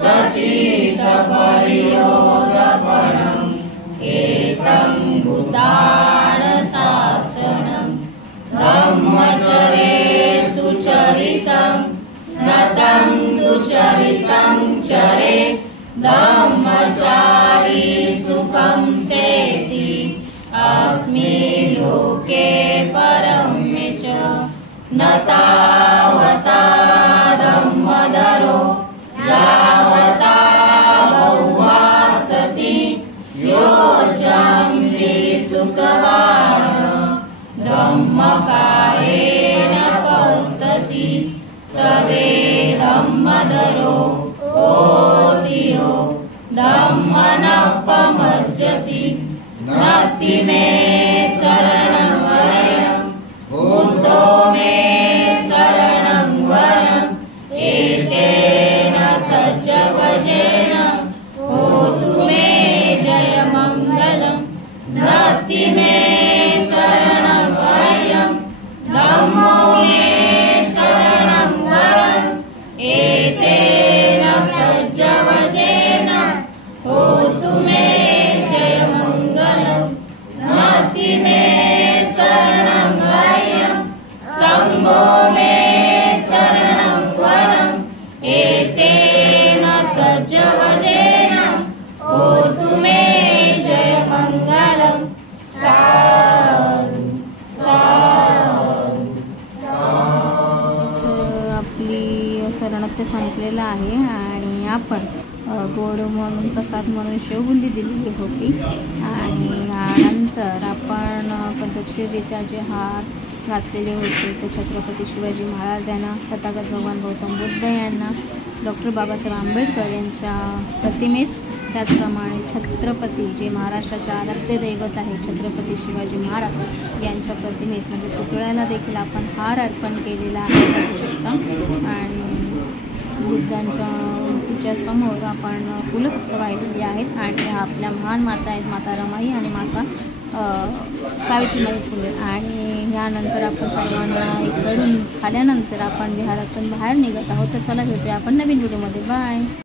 सचित परियोगपणं एतं भूतान शासनं धम्मचरे सुचरितं नतं दुचरितं चरे धम्मचारी सुखं सेति अस्मिन् लोके परमे च न तावता धम्मधरो यावता बहुवासति योऽर्चाम्यि सुखवान् धम्मकायेन पश्यति सवे धम्मधरो होतियो धम्मनपमज्जति नति मे शरणं वरं बुद्धो मे शरणं वरम् एतेन सज्जवजेन होतु मे जयमङ्गलम् नति मे शरणं वरं धम्मो मे शरणं वरम् एतेन सज्जवजेन होतु मे जयमङ्गलम् नति मे शरणं वरं संघो मे शरणं वरम् एतेन सज्जवजेन होतु मे जयमङ्गलम्. साधु साधु साधु. आपली शरणार्थ संपलेलं आहे आणि आपण गोड म्हणून प्रसाद म्हणून शेवबुंदी दिलेली होती आणि यानंतर आपण पद्धतशीररित्या जे हार घातलेले होते ते छत्रपती शिवाजी महाराज यांना, तथागत भगवान गौतम बुद्ध यांना, डॉक्टर बाबासाहेब आंबेडकर यांच्या प्रतिमेस, त्याचप्रमाणे छत्रपती जे महाराष्ट्राचे आराध्य दैवत आहे छत्रपती शिवाजी महाराज यांच्या प्रतिमेस म्हणजे पुतळ्याला देखील आपण हार अर्पण केलेला आहे बघू शकता. आणि बुद्धांच्या समोर आपण फुलं वाहिलेली आहेत आणि आपल्या महान माता आहेत, माता रमाई आणि माता सावित्रीबाई फुले. आणि यानंतर आपण सर्वांना इकडून आल्यानंतर आपण विहारातून बाहेर निघत आहोत. तर चला भेटूया आपण नवीन व्हिडिओमध्ये. बाय.